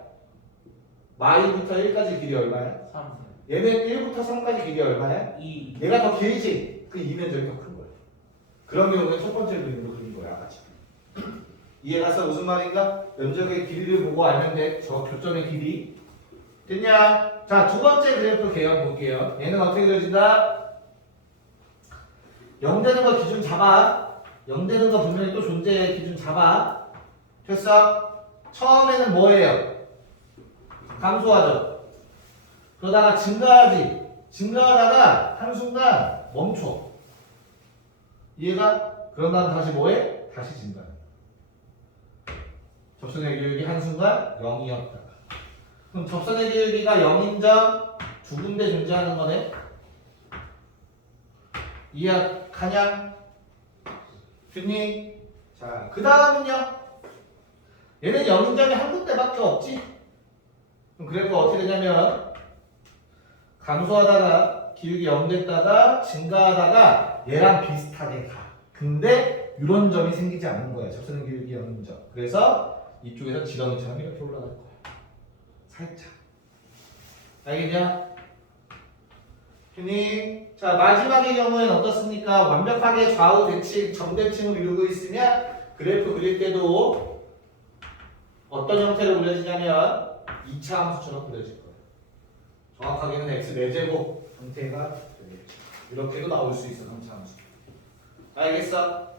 마이부터 1까지 길이 얼마야? 3, 얘는 1부터 3까지 길이 얼마야? 2. 얘가 더 길지? 그 2면적이 더 큰 거야. 그런 경우는 첫 번째 그림으로 그린 거야. 같이. 이해가서 무슨 말인가? 면적의 길이를 보고 알면 돼. 저 교점의 길이. 됐냐? 자, 두 번째 그래프 개형 볼게요. 얘는 어떻게 그려진다? 0 되는 거 기준 잡아. 0 되는 거 분명히 또 존재해. 기준 잡아. 됐어? 처음에는 뭐예요? 감소하죠. 그러다가 증가하지. 증가하다가 한순간 멈춰. 이해가? 그런 다음 다시 뭐해? 다시 증가. 접선의 기울기 한순간 0이었다. 그럼 접선의 기울기가 0인 점 두 군데 존재하는 거네. 이해가냐? 됐니? 자, 그 다음은요. 얘는 0인 점이 한 군데밖에 없지. 그럼 그래프 어떻게 되냐면 감소하다가 기울기 0 됐다가 증가하다가 얘랑 비슷하게 가. 근데 이런 점이 생기지 않는 거야. 접선의 기울기 0인 점. 그래서 이쪽에서 지렁이처럼 이렇게 올라갈 거야. 살짝. 알겠냐? 됐니? 자, 마지막의 경우에는 어떻습니까? 완벽하게 좌우 대칭, 정대칭을 이루고 있으면 그래프 그릴 때도 어떤 형태로 그려지냐면 2차 함수처럼 그려질 거예요. 정확하게는 x 4제곱 형태가 되겠죠. 이렇게도 나올 수 있어, 3차 함수. 알겠어?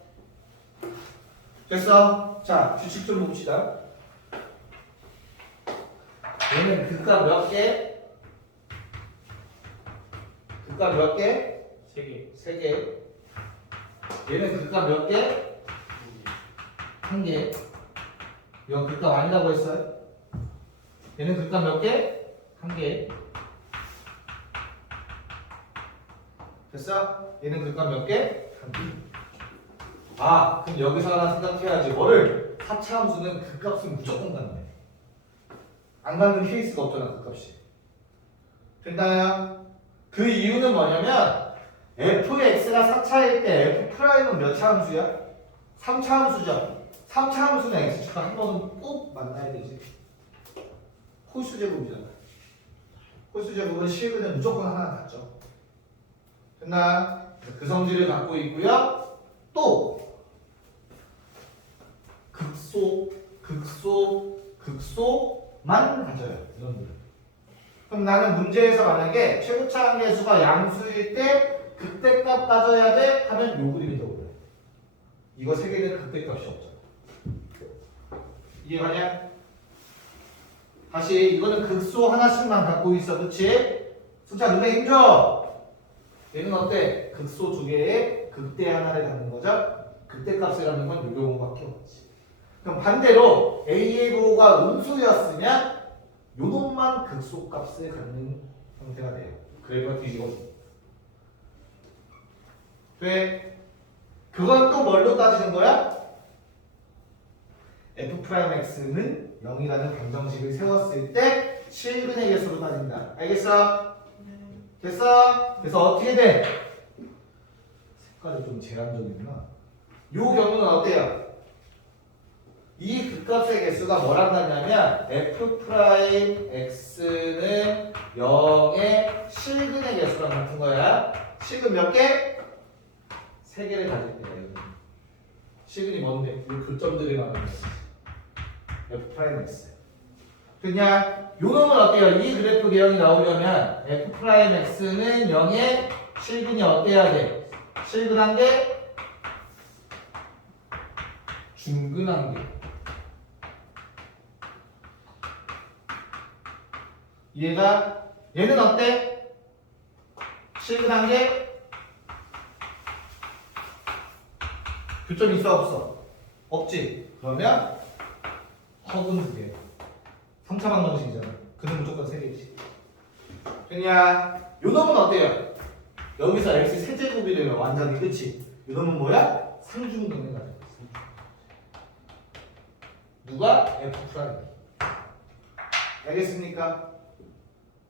됐어? 자, 규칙 좀 봅시다. 얘는 극값 몇 개? 극값 몇 개? 3개. 3개. 얘는 극값 몇 개? 1개. 이건 극값 아니라고 했어요? 얘는 극값 몇 개? 1개. 됐어? 얘는 극값 몇 개? 1개. 아, 그럼 여기서 하나 생각해야지. 뭐를? 4차 함수는 극값은 무조건 갖네. 안 갖는 케이스가 없잖아, 극값이. 된다요? 그 이유는 뭐냐면 fx가 4차일 때 f'은 몇 차 함수야? 3차 함수죠. 3차 함수는 x축과 한 번은 꼭 만나야 되지. 홀수 제곱이잖아. 홀수 제곱은 실근은 무조건 하나 같죠. 됐나? 그 성질을 갖고 있고요. 또 극소만 가져요. 이놈들. 그럼 나는 문제에서 만약에 최고차 한계수가 양수일 때 극대값 가져야 돼? 하면 요 그림이 떠오르요. 이거 세 개는 극대값이 없잖아. 이해가냐? 다시 이거는 극소 하나씩만 갖고 있어. 그치? 숫자 눈에 힘줘. 얘는 어때? 극소 두 개에 극대 하나를 갖는 거죠? 극대값이라는 건 요 경우밖에 없지. 그럼 반대로 A의 부호가 음수였으면 요놈만 극소값을 갖는 형태가 돼요. 그래프가 뒤집어져. 돼? 그건 또 뭘로 따지는 거야? f'x는 0이라는 방정식을 세웠을 때 실근의 개수로 따진다. 알겠어? 됐어? 그래서 어떻게 돼? 색깔이 좀 제한적이구나. 요 경우는 어때요? 이 극값의 개수가 뭐랑 같냐면 f'x는 0의 실근의 개수랑 같은 거야. 실근 몇 개? 3개를 가질 때야. 실근이 뭔데? 이 교점들이 말하는 거지. f'x. 됐냐? 요 놈은 어때요? 이 그래프 개형이 나오려면 f'x는 0의 실근이 어때야 돼? 실근한 게 중근한 게. 얘가 얘는 어때? 실근한 게 교점 있어 없어? 없지. 그러면 허근 2개. 3차 방정식이잖아. 그는 무조건 3개지. 됐냐? 요 놈은 어때요? 여기서 x 세제곱이 되면 완전히 끝이. 요 놈은 뭐야? 상중근을 가져. 누가? f'. 알겠습니까?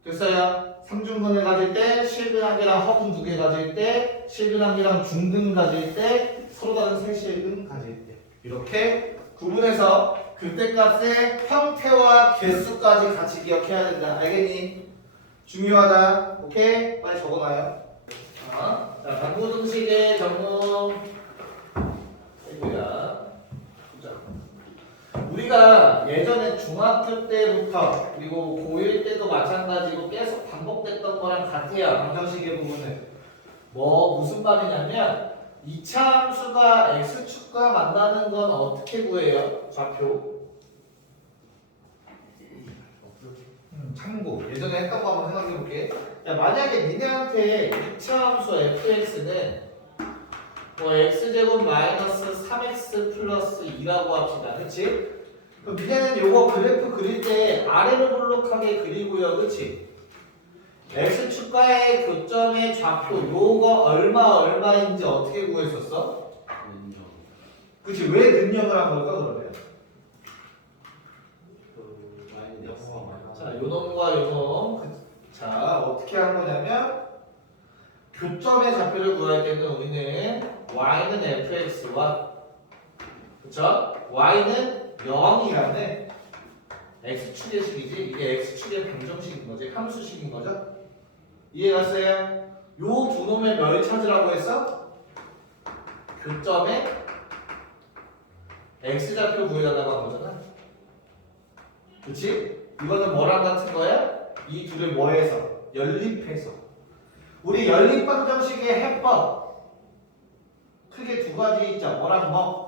됐어요? 상중근을 가질 때, 실근 한 개랑 허근 2개 가질 때, 실근 한 개랑 중근 가질 때, 서로 다른 세실근 가질 때. 이렇게 구분해서 극대값의 형태와 개수까지 같이 기억해야 된다. 알겠니? 중요하다. 오케이? 빨리 적어놔요. 자, 반고등식의 전문. 이거야. 보자. 우리가 예전에 중학교 때부터 그리고 고1 때도 마찬가지로 계속 반복됐던 거랑 같아요. 방정식의 부분은 무슨 말이냐면 이차 함수가 x축과 만나는 건 어떻게 구해요? 좌표. 참고. 예전에 했던 거 한번 생각해 볼게. 야, 만약에 니네한테 2차 함수 fx는 x제곱 마이너스 3x 플러스 2라고 합시다. 그치? 그럼 니네는 요거 그래프 그릴 때 아래로 볼록하게 그리고요. 그치? x축과의 교점의 좌표 요거 얼마인지 어떻게 구했었어? 그치? 왜 능력을 한 걸까 그러면? 자, 요놈과 요놈. 자, 어떻게 한 거냐면 교점의 좌표를 구할 때는 우리는 y는 fx와 그쵸? y는 0이라는 x축의 식이지 이게 x축의 방정식인 거지 함수식인 거죠? 이해갔어요? 요 두 놈의 뭘 찾으라고 했어? 교점의 x좌표 구해달라고 한 거잖아. 그치? 이거는 뭐랑 같은 거야? 이 둘을 뭐 해서? 연립해서. 우리 연립방정식의 해법 크게 두 가지 있죠. 뭐랑 뭐?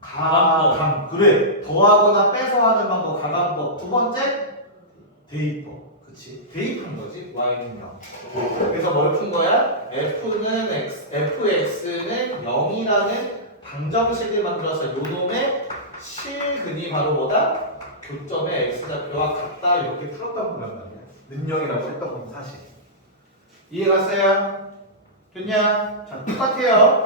가감. 그래. 더하거나 빼서 하는 방법 가감법. 두 번째 대입법. 그치? 대입한 거지. y는 0. 그래서 뭘 푼 거야? fx는 0이라는 방정식을 만들어서 요놈의 실근이 바로 뭐다? 교점의 x좌표와 같다 이렇게 풀었던 거란 말이야. 능력이라고 했던 건 사실. 이해갔어요? 됐냐? 자, 똑같아요.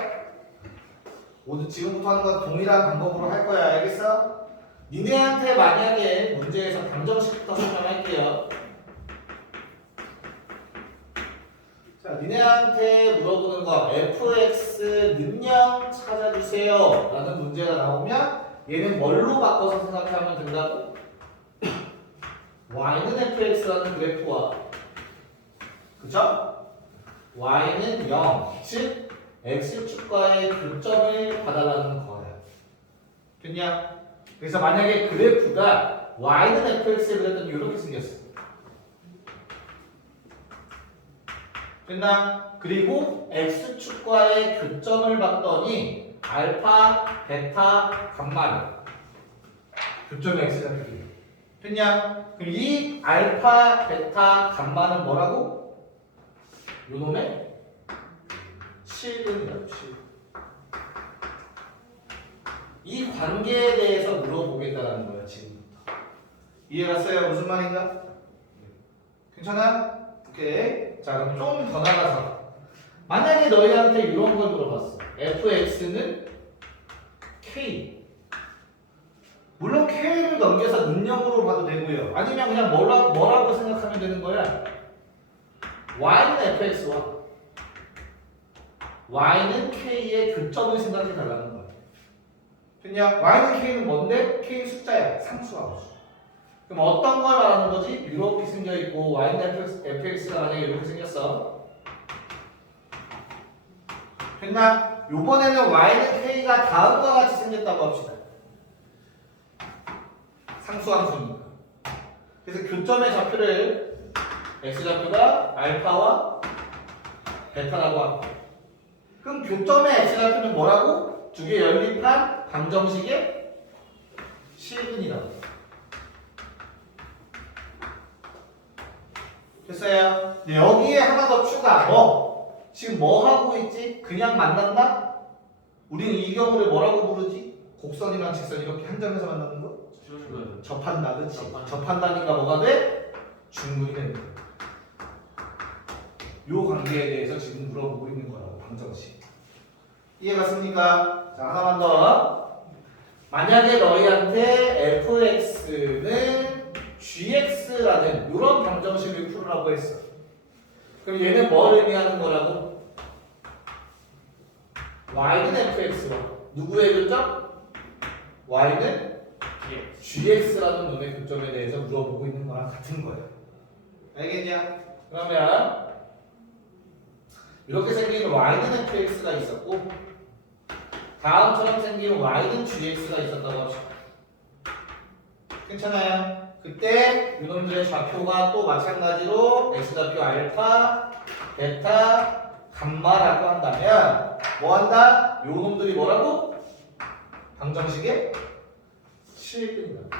모두 지금부터 하는 건 동일한 방법으로 할 거야. 알겠어? 니네한테 만약에 문제에서 방정식부터 설명할게요. 자, 니네한테 물어보는 거 fx 능력 찾아주세요 라는 문제가 나오면 얘는 뭘로 바꿔서 생각하면 된다고? y는 fx라는 그래프와 그쵸? y는 0 즉 x축과의 교점을 봐달라는 거야. 됐냐? 그래서 만약에 그래프가 y는 fx에 그랬더니 이렇게 생겼어. 됐나? 그리고 x축과의 교점을 봤더니 알파, 베타, 감마를 교점의 x좌표들이 됐냐? 그럼 이 알파, 베타, 감마는 뭐라고? 요놈의 실근이라고 실. 이 관계에 대해서 물어보겠다는 거야 지금부터. 이해갔어요? 무슨 말인가? 괜찮아? 오케이. 자 그럼 좀 더 나가서 만약에 너희한테 이런 걸 물어봤어. fx는 k. 물론 k를 넘겨서 능력으로 봐도 되고요. 아니면 그냥 뭐라고 생각하면 되는 거야? y는 fx와 y는 k의 교점을 생각해 달라는 거야. 됐냐? y는 k는 뭔데? k 숫자야. 상수하고. 그럼 어떤 걸 말하는 거지? 이렇게 생겨 있고 y는 fx가 만약에 이렇게 생겼어. 됐나? 요번에는 y는 k가 다음과 같이 생겼다고 합시다. 상수함수니까. 그래서 교점의 좌표를 x좌표가 알파와 베타라고 하고 그럼 교점의 x좌표는 뭐라고? 두 개 연립한 방정식의 실근이라고. 됐어요? 여기에 하나 더 추가. 지금 뭐 하고 있지? 그냥 만난다? 우리는 이 경우를 뭐라고 부르지? 곡선이랑 직선 이렇게 한 점에서 만나는 거? 접한다, 그치? 접한다니까 뭐가 돼? 중근이 되는 거야. 요 관계에 대해서 지금 물어보고 있는 거라고, 방정식. 이해갔습니까? 자, 하나만 더. 만약에 너희한테 fx는 gx라는 이런 방정식을 풀으라고 했어. 그럼 얘는 뭘 의미하는 거라고? y는 fx와 누구의 교점? y는 gx라는 놈의 교점에 대해서 물어보고 있는 거랑 같은 거야. 알겠냐? 그러면 이렇게 생긴 y는 fx가 있었고 다음처럼 생긴 y는 gx가 있었다고 합시다. 괜찮아요? 그때 이놈들의 좌표가 또 마찬가지로 x좌표 알파, 베타, 감마라고 한다면 뭐 한다? 요놈들이 뭐라고? 방정식의 실근이다.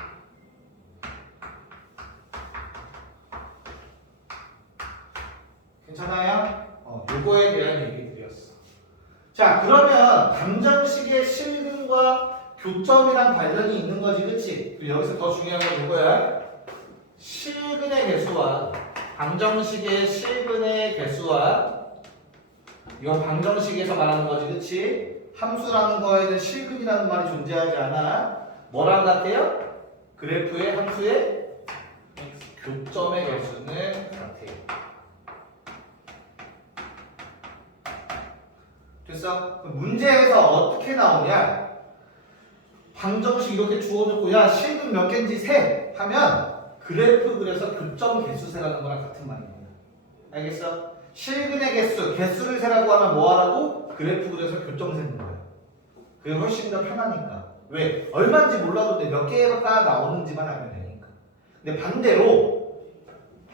괜찮아요? 요거에 대한 얘기들이었어. 자, 그러면 방정식의 실근과 교점이랑 관련이 있는 거지, 그치? 그리고 여기서 더 중요한 건 이거야. 실근의 개수와 방정식의 실근의 개수와 이건 방정식에서 말하는 거지, 그치? 함수라는 거에는 실근이라는 말이 존재하지 않아. 뭐랑 같아요? 그래프의 함수의 교점의 개수는 같아요. 됐어? 그럼 문제에서 어떻게 나오냐? 방정식 이렇게 주어놓고 야 실근 몇 개인지 세 하면 그래프 그래서 교점 개수 세라는 거랑 같은 말입니다. 알겠어? 실근의 개수, 개수를 세라고 하면 뭐 하라고? 그래프 그래서 교점 세는 거야. 그게 훨씬 더 편하니까. 왜? 얼마인지 몰라도 돼. 몇 개가 나오는지만 알면 되니까. 근데 반대로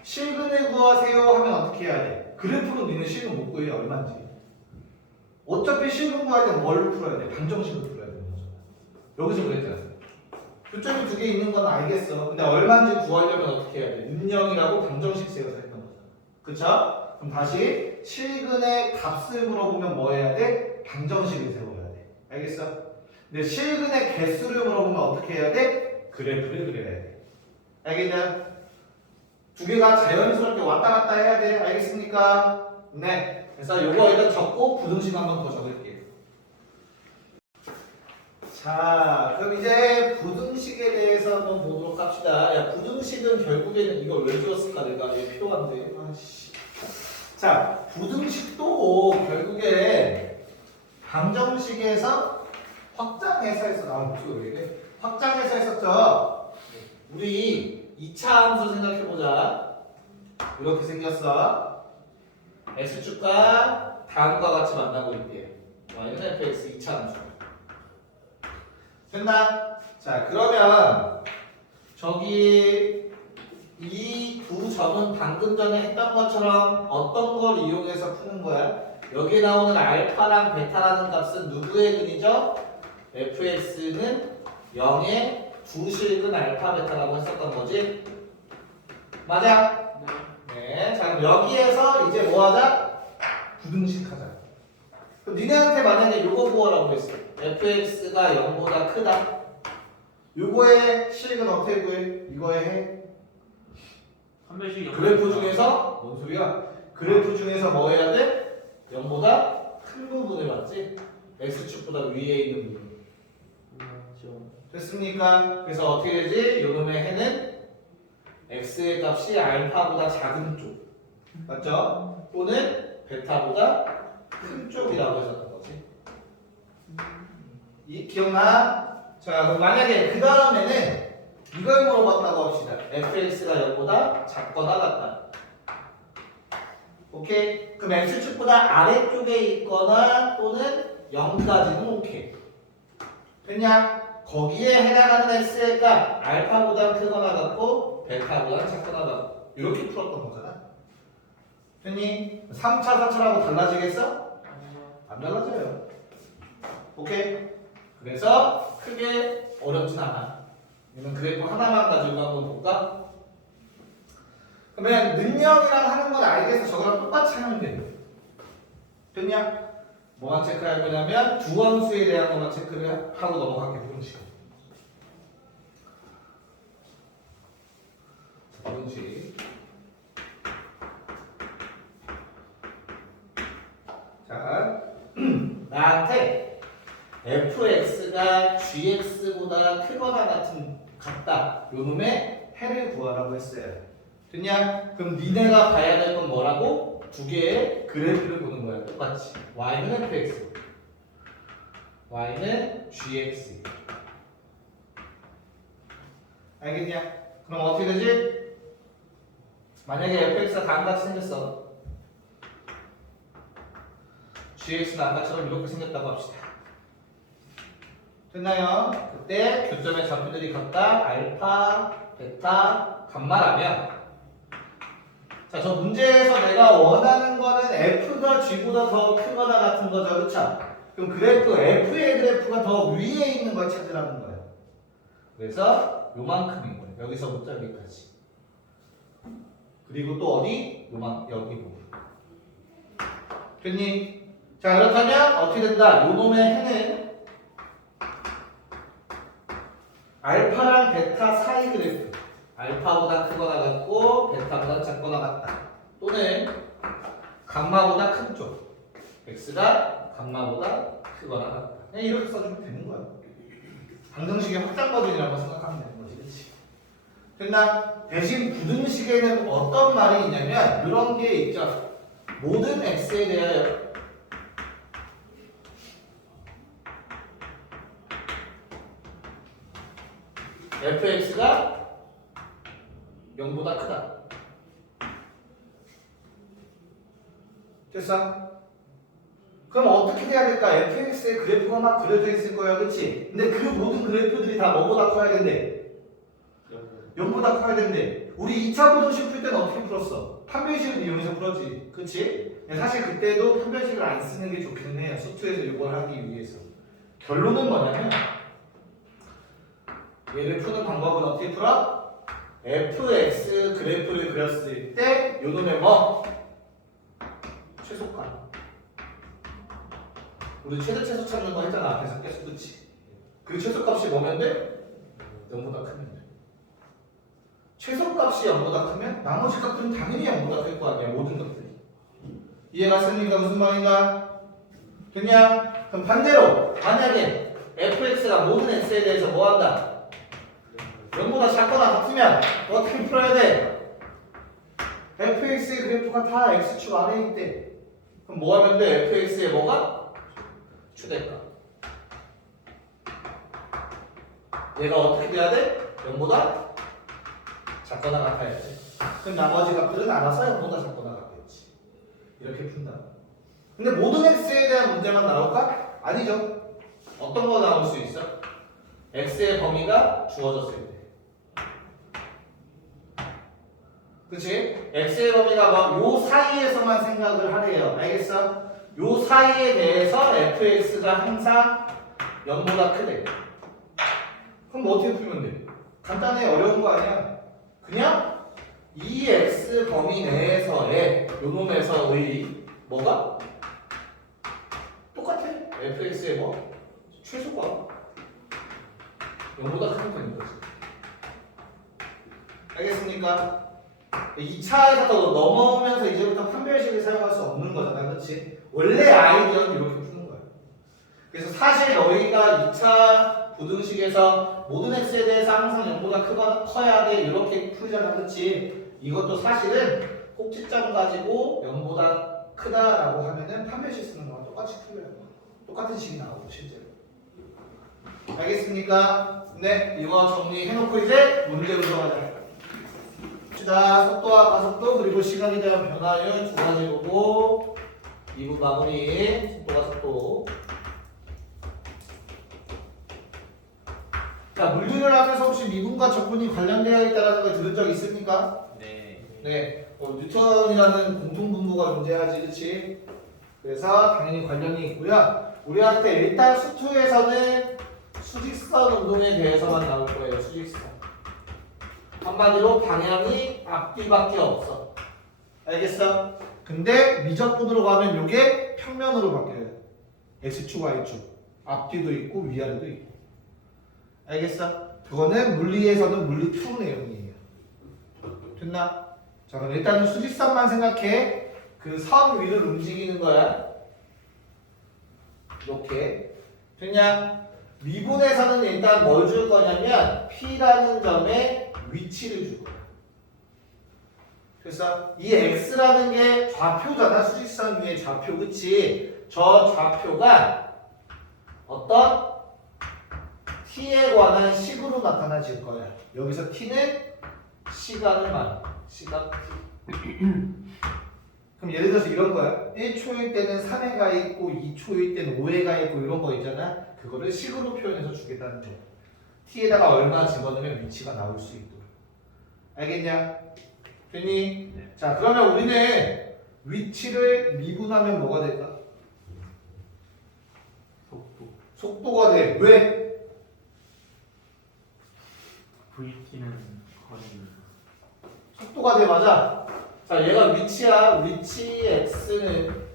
실근을 구하세요 하면 어떻게 해야 돼? 그래프로 니는 실근 못 구해. 얼마인지. 어차피 실근 구할 때 뭘 풀어야 돼? 방정식을 풀어야 되는 거잖아. 여기서 그랬잖아. 교점이 두 개 있는 건 알겠어. 근데 얼마인지 구하려면 어떻게 해야 돼? 운영이라고 방정식 세워서 했던 거잖아. 그쵸? 그럼 다시 실근의 값을 물어보면 뭐 해야 돼? 방정식을 세워야 돼. 알겠어? 근데 실근의 개수를 물어보면 어떻게 해야 돼? 그래프를 그려야 돼. 알겠냐? 두 개가 자연스럽게 왔다 갔다 해야 돼. 알겠습니까? 네. 그래서 요거 일단 적고 부등식 한번 더 적을게요. 자, 그럼 이제 부등식에 대해서 한번 보도록 합시다. 야, 부등식은 결국에는 이걸 왜 지었을까? 내가 얘 필요한데. 아씨. 자, 부등식도 결국에 방정식에서 확장해서에서 나온 목소리 왜 이래? 확장해서 했었죠. 우리 2차 함수 생각해보자. 이렇게 생겼어. x축과 다음과 같이 만나고 있대요. y는 fx 2차 함수. 됐나? 자, 그러면 저기 이 두 점은 방금 전에 했던 것처럼 어떤 걸 이용해서 푸는 거야? 여기 나오는 알파랑 베타라는 값은 누구의 근이죠? fx는 0의 두 실근 알파 베타라고 했었던 거지? 맞아? 네. 자, 그럼 여기에서 이제 뭐 하자? 부등식 하자. 그럼 니네한테 만약에 요거 구하라고 했어. fx가 0보다 크다. 요거의 실근 어떻게 구해? 이거에 해. 한 배씩 그래프 중에서 뭔 소리야? 그래프 중에서 뭐 해야 돼? 0보다 큰 부분을 맞지? x축보다 위에 있는 부분. 됐습니까? 그래서 어떻게 되지? 요놈의 해는 x의 값이 알파보다 작은 쪽. 맞죠? 또는 베타보다 큰 쪽이라고 했었던 거지. 이 기억나? 자, 그럼 만약에 그 다음에는 이걸 물어봤다고 합시다. fx가 0보다 작거나 같다. 오케이? 그럼 x축보다 아래쪽에 있거나 또는 0까지는 오케이. 됐냐? 거기에 해당하는 x의 값 알파보다 크거나 같고 베타보다 작거나 같고 이렇게 풀었던 거잖아. 됐니? 3차, 4차라고 달라지겠어? 안 달라져요. 오케이? 그래서 크게 어렵진 않아. 이건 그래프 하나만 가지고 한번 볼까? 그러면 능력이랑 하는 건 알겠어. 저거랑 똑같이 하면 돼. 됐냐? 뭐만 체크할 거냐면 두 함수에 대한 것만 체크를 하고 넘어갈게. 부등식. 부등식. 자, 나한테 fx가 gx보다 크거나 같다. 요 놈의 해를 구하라고 했어요. 됐냐? 그럼 니네가 봐야 될 건 뭐라고? 두 개의 그래프를 보는 거야. 똑같이. y는 fx, y는 gx. 알겠냐? 그럼 어떻게 되지? 만약에 fx가 다음같이 생겼어. gx는 아까처럼 이렇게 생겼다고 합시다. 됐나요? 그때 교점의 좌표들이 각각 알파, 베타, 감마라면 자, 저 문제에서 내가 원하는 거는 F가 G보다 더 크거나 같은 거죠. 그쵸? 그럼 F의 그래프가 더 위에 있는 걸 찾으라는 거예요. 그래서 요만큼인 거예요. 여기서부터 여기까지. 그리고 또 어디? 여기 부분. 됐니? 자, 그렇다면 어떻게 된다? 요놈의 해는 알파랑 베타 사이 그래프. 알파보다 크거나 같고 베타보다 작거나 같다. 또는 감마보다 큰 쪽. x가 감마보다 크거나 같다. 그냥 이렇게 써주면 되는 거야. 방정식의 확장 버전이라고 생각하면 되는 거지. 그렇지? 됐나? 대신 부등식에는 어떤 말이 있냐면 이런 게 있죠. 모든 x에 대하여 fx가 0보다 크다. 됐어? 그럼 어떻게 돼야 될까? fx의 그래프가 막 그려져 있을 거야, 그렇지? 근데 그 모든 그래프들이 다 뭐보다 커야 된대? 0보다 커야 된대. 우리 2차 부등식 풀 때는 어떻게 풀었어? 판별식을 이용해서 풀었지, 그렇지? 사실 그때도 판별식을 안 쓰는 게 좋긴 해요. 수투에서 이걸 하기 위해서. 결론은 뭐냐면 얘를 푸는 방법은 어떻게 풀어? fx 그래프를 그렸을 때 요놈의 뭐? 최소값. 우리 최대 찾는 거 했잖아. 앞에서 계속. 그치? 그 최소값이 뭐면 돼? 0보다 크면 돼. 최소값이 0보다 크면 나머지 값들은 당연히 0보다 클 거 아니야. 모든 것들이. 이해가 갔습니까? 무슨 말인가? 됐냐? 그럼 반대로 만약에 fx가 모든 x에 대해서 뭐 한다? 0보다 작거나 같으면 어떻게 풀어야 돼? fx의 그래프가 다 x축 안에 있대. 그럼 뭐 하면 돼? fx의 뭐가? 최대값. 얘가 어떻게 돼야 돼? 0보다 작거나 같아야 돼. 그럼 나머지 값들은 알아서 0보다 작거나 같겠지. 이렇게 푼다. 근데 모든 x에 대한 문제만 나올까? 아니죠. 어떤 거 나올 수 있어? x의 범위가 주어졌을 때. 그치? x의 범위가 막 요 사이에서만 생각을 하래요. 알겠어? 요 사이에 대해서 fx가 항상 0보다 크대. 그럼 뭐 어떻게 풀면 돼? 간단해. 어려운 거 아니야. 그냥 이 x 범위 내에서의 요놈에서의 뭐가? 똑같아. fx의 뭐? 최소가 0보다 크면 되는 거지. 알겠습니까? 2차에서 넘어오면서 이제부터 판별식을 사용할 수 없는 거잖아. 그렇지? 원래 아이디어는 이렇게 푸는 거야. 그래서 사실 너희가 2차 부등식에서 모든 x에 대해서 항상 0보다 크거나 커야 돼. 이렇게 풀잖아. 그렇지? 이것도 사실은 꼭지점 가지고 0보다 크다라고 하면은 판별식 쓰는 거랑 똑같이 풀려요. 똑같은 식이 나오고 실제로. 알겠습니까? 네, 이거 정리해놓고 이제 문제로 들어가자. 자, 속도와 가속도 그리고 시간에 대한 변화율 두 가지 보고 2부 마무리. 속도와 속도. 자, 물리를 하면서 혹시 미분과 적분이 관련되어 있다는 걸 들은 적 있습니까? 네. 네, 뉴턴이라는 공통분모가 존재하지, 그렇지? 그래서 당연히 관련이 있고요. 우리한테 일단 수투에서는 수직선 운동에 대해서만 나올 거예요. 수직선. 한마디로 방향이 앞뒤밖에 없어. 알겠어? 근데 미적분으로 가면 이게 평면으로 바뀌어요. x축, y축. 앞뒤도 있고 위아래도 있고. 알겠어? 그거는 물리에서는 물리 2 내용이에요. 됐나? 자, 그럼 일단은 수직선만 생각해. 그 선 위를 움직이는 거야. 이렇게. 됐냐? 미분에서는 일단 뭘 줄 거냐면 P라는 점에 위치를 줄 거야. 그래서 이 X라는 게 좌표잖아. 수직선 위에 좌표. 그치? 저 좌표가 어떤 T에 관한 식으로 나타나질 거야. 여기서 T는 시간을 말해. 시간 T. 그럼 예를 들어서 이런 거야. 1초일 때는 3회가 있고 2초일 때는 5회가 있고 이런 거 있잖아. 그거를 식으로 표현해서 주겠다는 거야. t에다가 얼마 집어넣으면 위치가 나올 수 있도록. 알겠냐? 됐니? 네. 자, 그러면 우리는 위치를 미분하면 뭐가 될까? 속도가 돼. 왜? VT는 거의 속도가 돼. 맞아. 자, 얘가 위치야. 위치 x는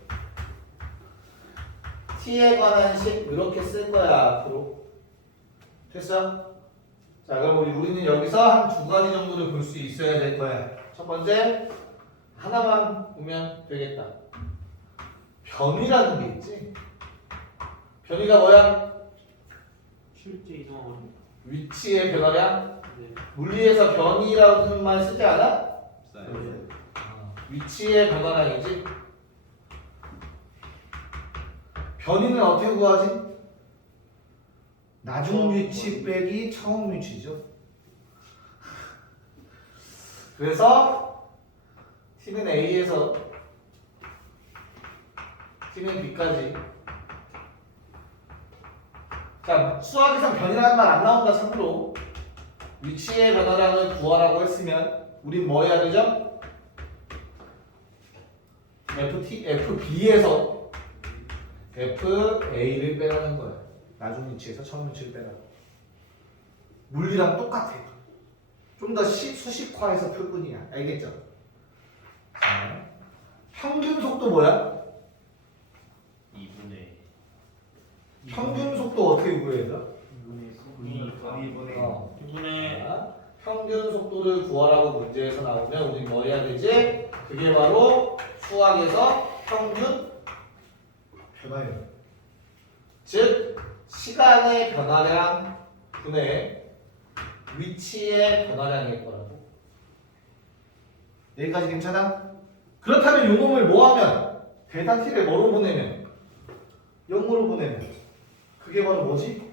t에 관한 식 이렇게 쓸 거야 앞으로. 됐어? 자, 그럼 우리는 여기서 한 두 가지 정도를 볼 수 있어야 될 거야. 첫 번째, 하나만 보면 되겠다. 변위라는 게 있지. 변위가 뭐야? 실제 이동하고 위치의 변화량. 네. 물리에서 변위라는 말 쓰지 않아? 네. 위치의 변화량이지. 변위는 어떻게 구하지? 나중 위치 빼기 처음 위치죠. 그래서 t는 a에서 t는 b까지. 자, 수학에선 변이라는 말 안 나온다. 참고로 위치의 변화량을 구하라고 했으면 우린 뭐 해야 되죠? FB에서 FA를 빼라는 거야. 나중 위치에서 처음 위치를 빼라고. 물리랑 똑같아. 좀 더 수식화해서 풀 뿐이야. 알겠죠? 자, 평균 속도 뭐야? 2분의 평균 속도 어떻게 구해야 돼? 2분의 어. 2분의 자, 평균 속도를 구하라고 문제에서 나오면 우리 뭐 해야 되지? 그게 바로 수학에서 평균 변화율. 즉 시간의 변화량 분의 위치의 변화량일 거라고. 여기까지 괜찮아? 그렇다면 요 놈을 뭐 하면? 대단 t를 뭐로 보내면? 0으로 보내면 그게 바로 뭐지?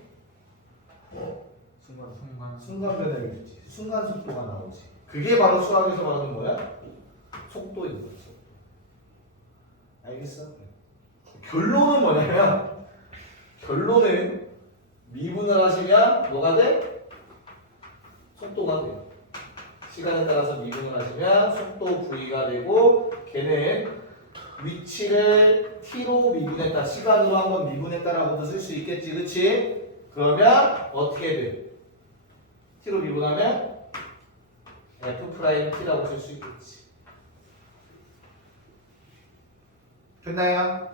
순간 변화율이지. 순간 속도가 나오지. 그게 바로 수학에서 말하는 뭐야? 속도인 거지. 속도. 알겠어? 결론은 뭐냐면 결론은 미분을 하시면 뭐가 돼? 속도가 돼요. 시간에 따라서 미분을 하시면 속도 v가 되고 걔는 위치를 t로 미분했다. 시간으로 한번 미분했다라고도 쓸 수 있겠지. 그치? 그러면 어떻게 돼? t로 미분하면 f't라고 쓸 수 있겠지. 됐나요?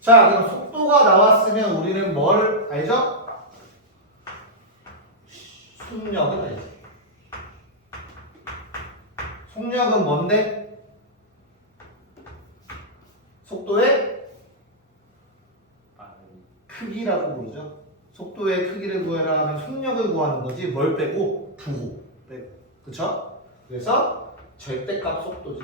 자, 그럼 속도가 나왔으면 우리는 뭘 알죠? 속력을 알지. 속력은 뭔데? 속도의 크기라고 부르죠. 속도의 크기를 구해라 하면 속력을 구하는 거지. 뭘 빼고? 부호 빼고. 그쵸? 그래서 절대값 속도지.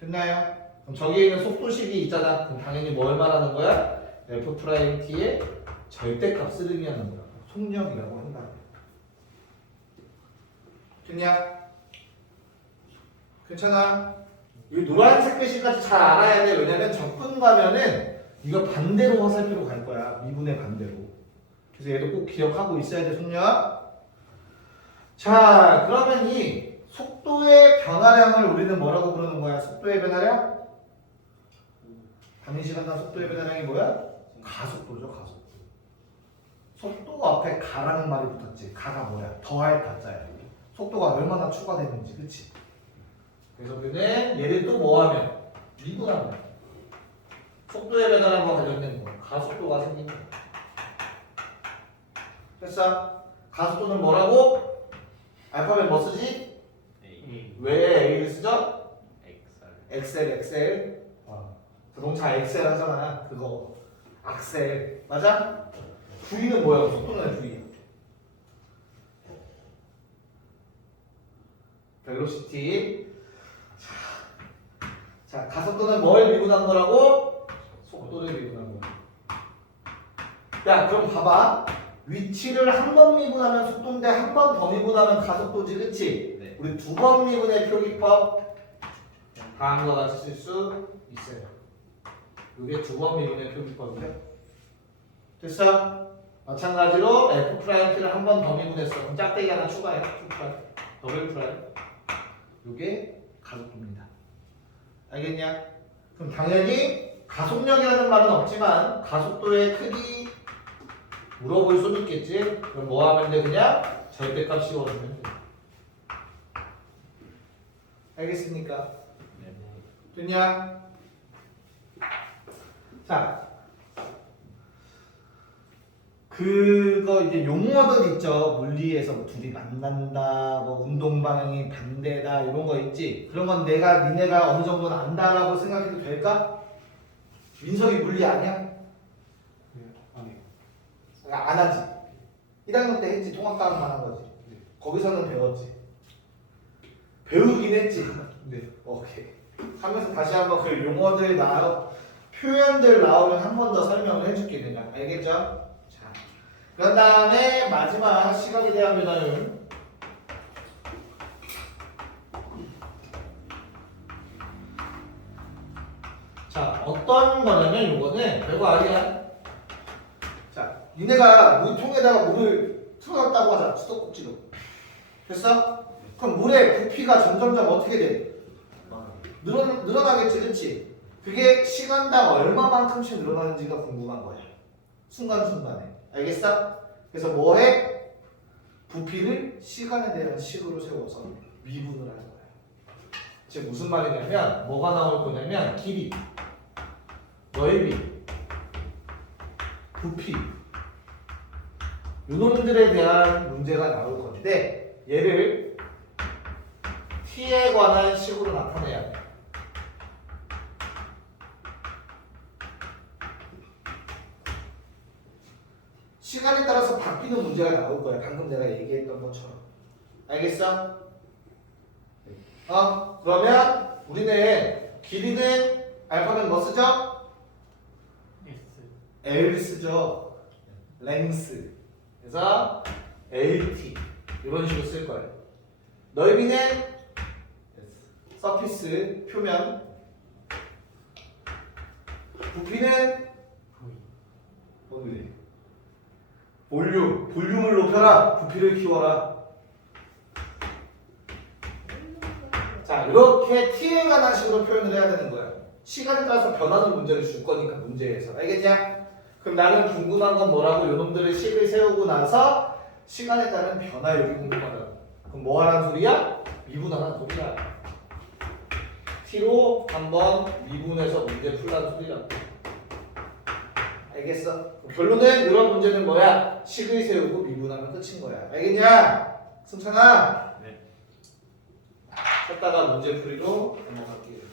됐나요? 그럼 저기에 있는 속도식이 있잖아. 그럼 당연히 뭘 말하는 거야? f't의 절대값을 의미하는 거야. 속력이라고 한다. 됐냐? 괜찮아? 이 노란색 글씨까지 잘 알아야 돼. 왜냐면 적분 가면은 이거 반대로 화살표로 갈 거야. 미분의 반대로. 그래서 얘도 꼭 기억하고 있어야 돼. 속력. 자, 그러면 이 속도의 변화량을 우리는 뭐라고 부르는 거야? 속도의 변화량? 단위시간당 속도의 변화량이 뭐야? 가속도죠. 가속도. 속도 앞에 가라는 말이 붙었지. 가가 뭐야? 더할 가짜야. 속도가 얼마나 추가되는지. 그치? 그래서 그는 얘를 또 뭐하면? 미분하면 속도의 변화량과 관련된 거. 가속도가 생긴 거. 됐어? 가속도는 뭐라고? 알파벳 뭐 쓰지? 왜 A를 쓰죠? 엑셀. 자동차 엑셀 하잖아. 그거. 악셀. 맞아? V는 뭐야? 속도는 V. 벨로시티. 자, 가속도는 뭘 미분한 거라고? 속도를 미분한 거야. 야, 그럼 봐봐. 위치를 한 번 미분하면 속도인데 한 번 더 미분하면 가속도지, 그치? 네. 우리 두 번 미분의 표기법 다음과 같이 쓸 수 있어요. 이게 두 번 미분의 표기법이죠. 됐어? 마찬가지로 F'T를 한 번 더 미분했어. 그럼 짝대기 하나 추가해. Q'P, 더블 프라임. 이게 가속도입니다. 알겠냐? 그럼 당연히 가속력이라는 말은 없지만 가속도의 크기 물어볼 수는 있겠지? 그럼 뭐 하면 돼? 그냥 절대값 씌워주면 돼. 알겠습니까? 됐냐? 자, 그거 이제 용어들 있죠. 물리에서 뭐 둘이 만난다, 뭐 운동 방향이 반대다 이런 거 있지. 그런 건 니네가 어느 정도는 안다라고 생각해도 될까? 민석이 물리 아니야? 아니요. 안 하지. 1학년 때 했지. 통합과학만 한 거지. 거기서는 배웠지. 배우긴 했지. 네. 오케이. 하면서 다시 한번 그 용어들 표현들 나오면 한 번 더 설명을 해줄게 그냥. 알겠죠? 자, 그런 다음에 마지막 시각에 대한 변화율. 자, 어떤 거냐면 요거는 별거 아니야. 자, 니네가 물통에다가 물을 틀어놨다고 하자. 수도꼭지로. 됐어? 그럼 물의 부피가 점점점 어떻게 돼? 늘어나겠지, 그렇지? 그게 시간당 얼마만큼씩 늘어나는지가 궁금한 거야. 순간순간에. 알겠어? 그래서 뭐해? 부피를 시간에 대한 식으로 세워서 미분을 하는 거야. 즉 무슨 말이냐면 뭐가 나올 거냐면 길이, 넓이, 부피 요놈들에 대한 문제가 나올 건데 얘를 t에 관한 식으로 나타내야 돼. 시간에 따라서 바뀌는 문제가 나올 거야. 방금 내가 얘기했던 것처럼. 알겠어? 그러면 우리는 길이는 알파벳 뭐 쓰죠? L 쓰죠. length. 그래서 LT 이런 식으로 쓸 거예요. 넓이는 서피스 표면. 부피는 볼륨을 높여라. 부피를 키워라. 자, 이렇게 t에 관한 식으로 표현을 해야 되는 거야. 시간에 따라서 변하는 문제를 줄 거니까 문제에서. 알겠냐? 그럼 나는 궁금한 건 뭐라고? 요놈들을 식을 세우고 나서 시간에 따른 변화율이 궁금하다. 그럼 뭐 하라는 소리야? 미분하라는 소리야. t로 한번 미분해서 문제 풀라는 소리야. 알겠어? 결론은 이런 문제는 뭐야? 식을 세우고 미분하면 끝인 거야. 알겠냐? 승찬아? 네. 찾다가 문제 풀이로 넘어갈게요.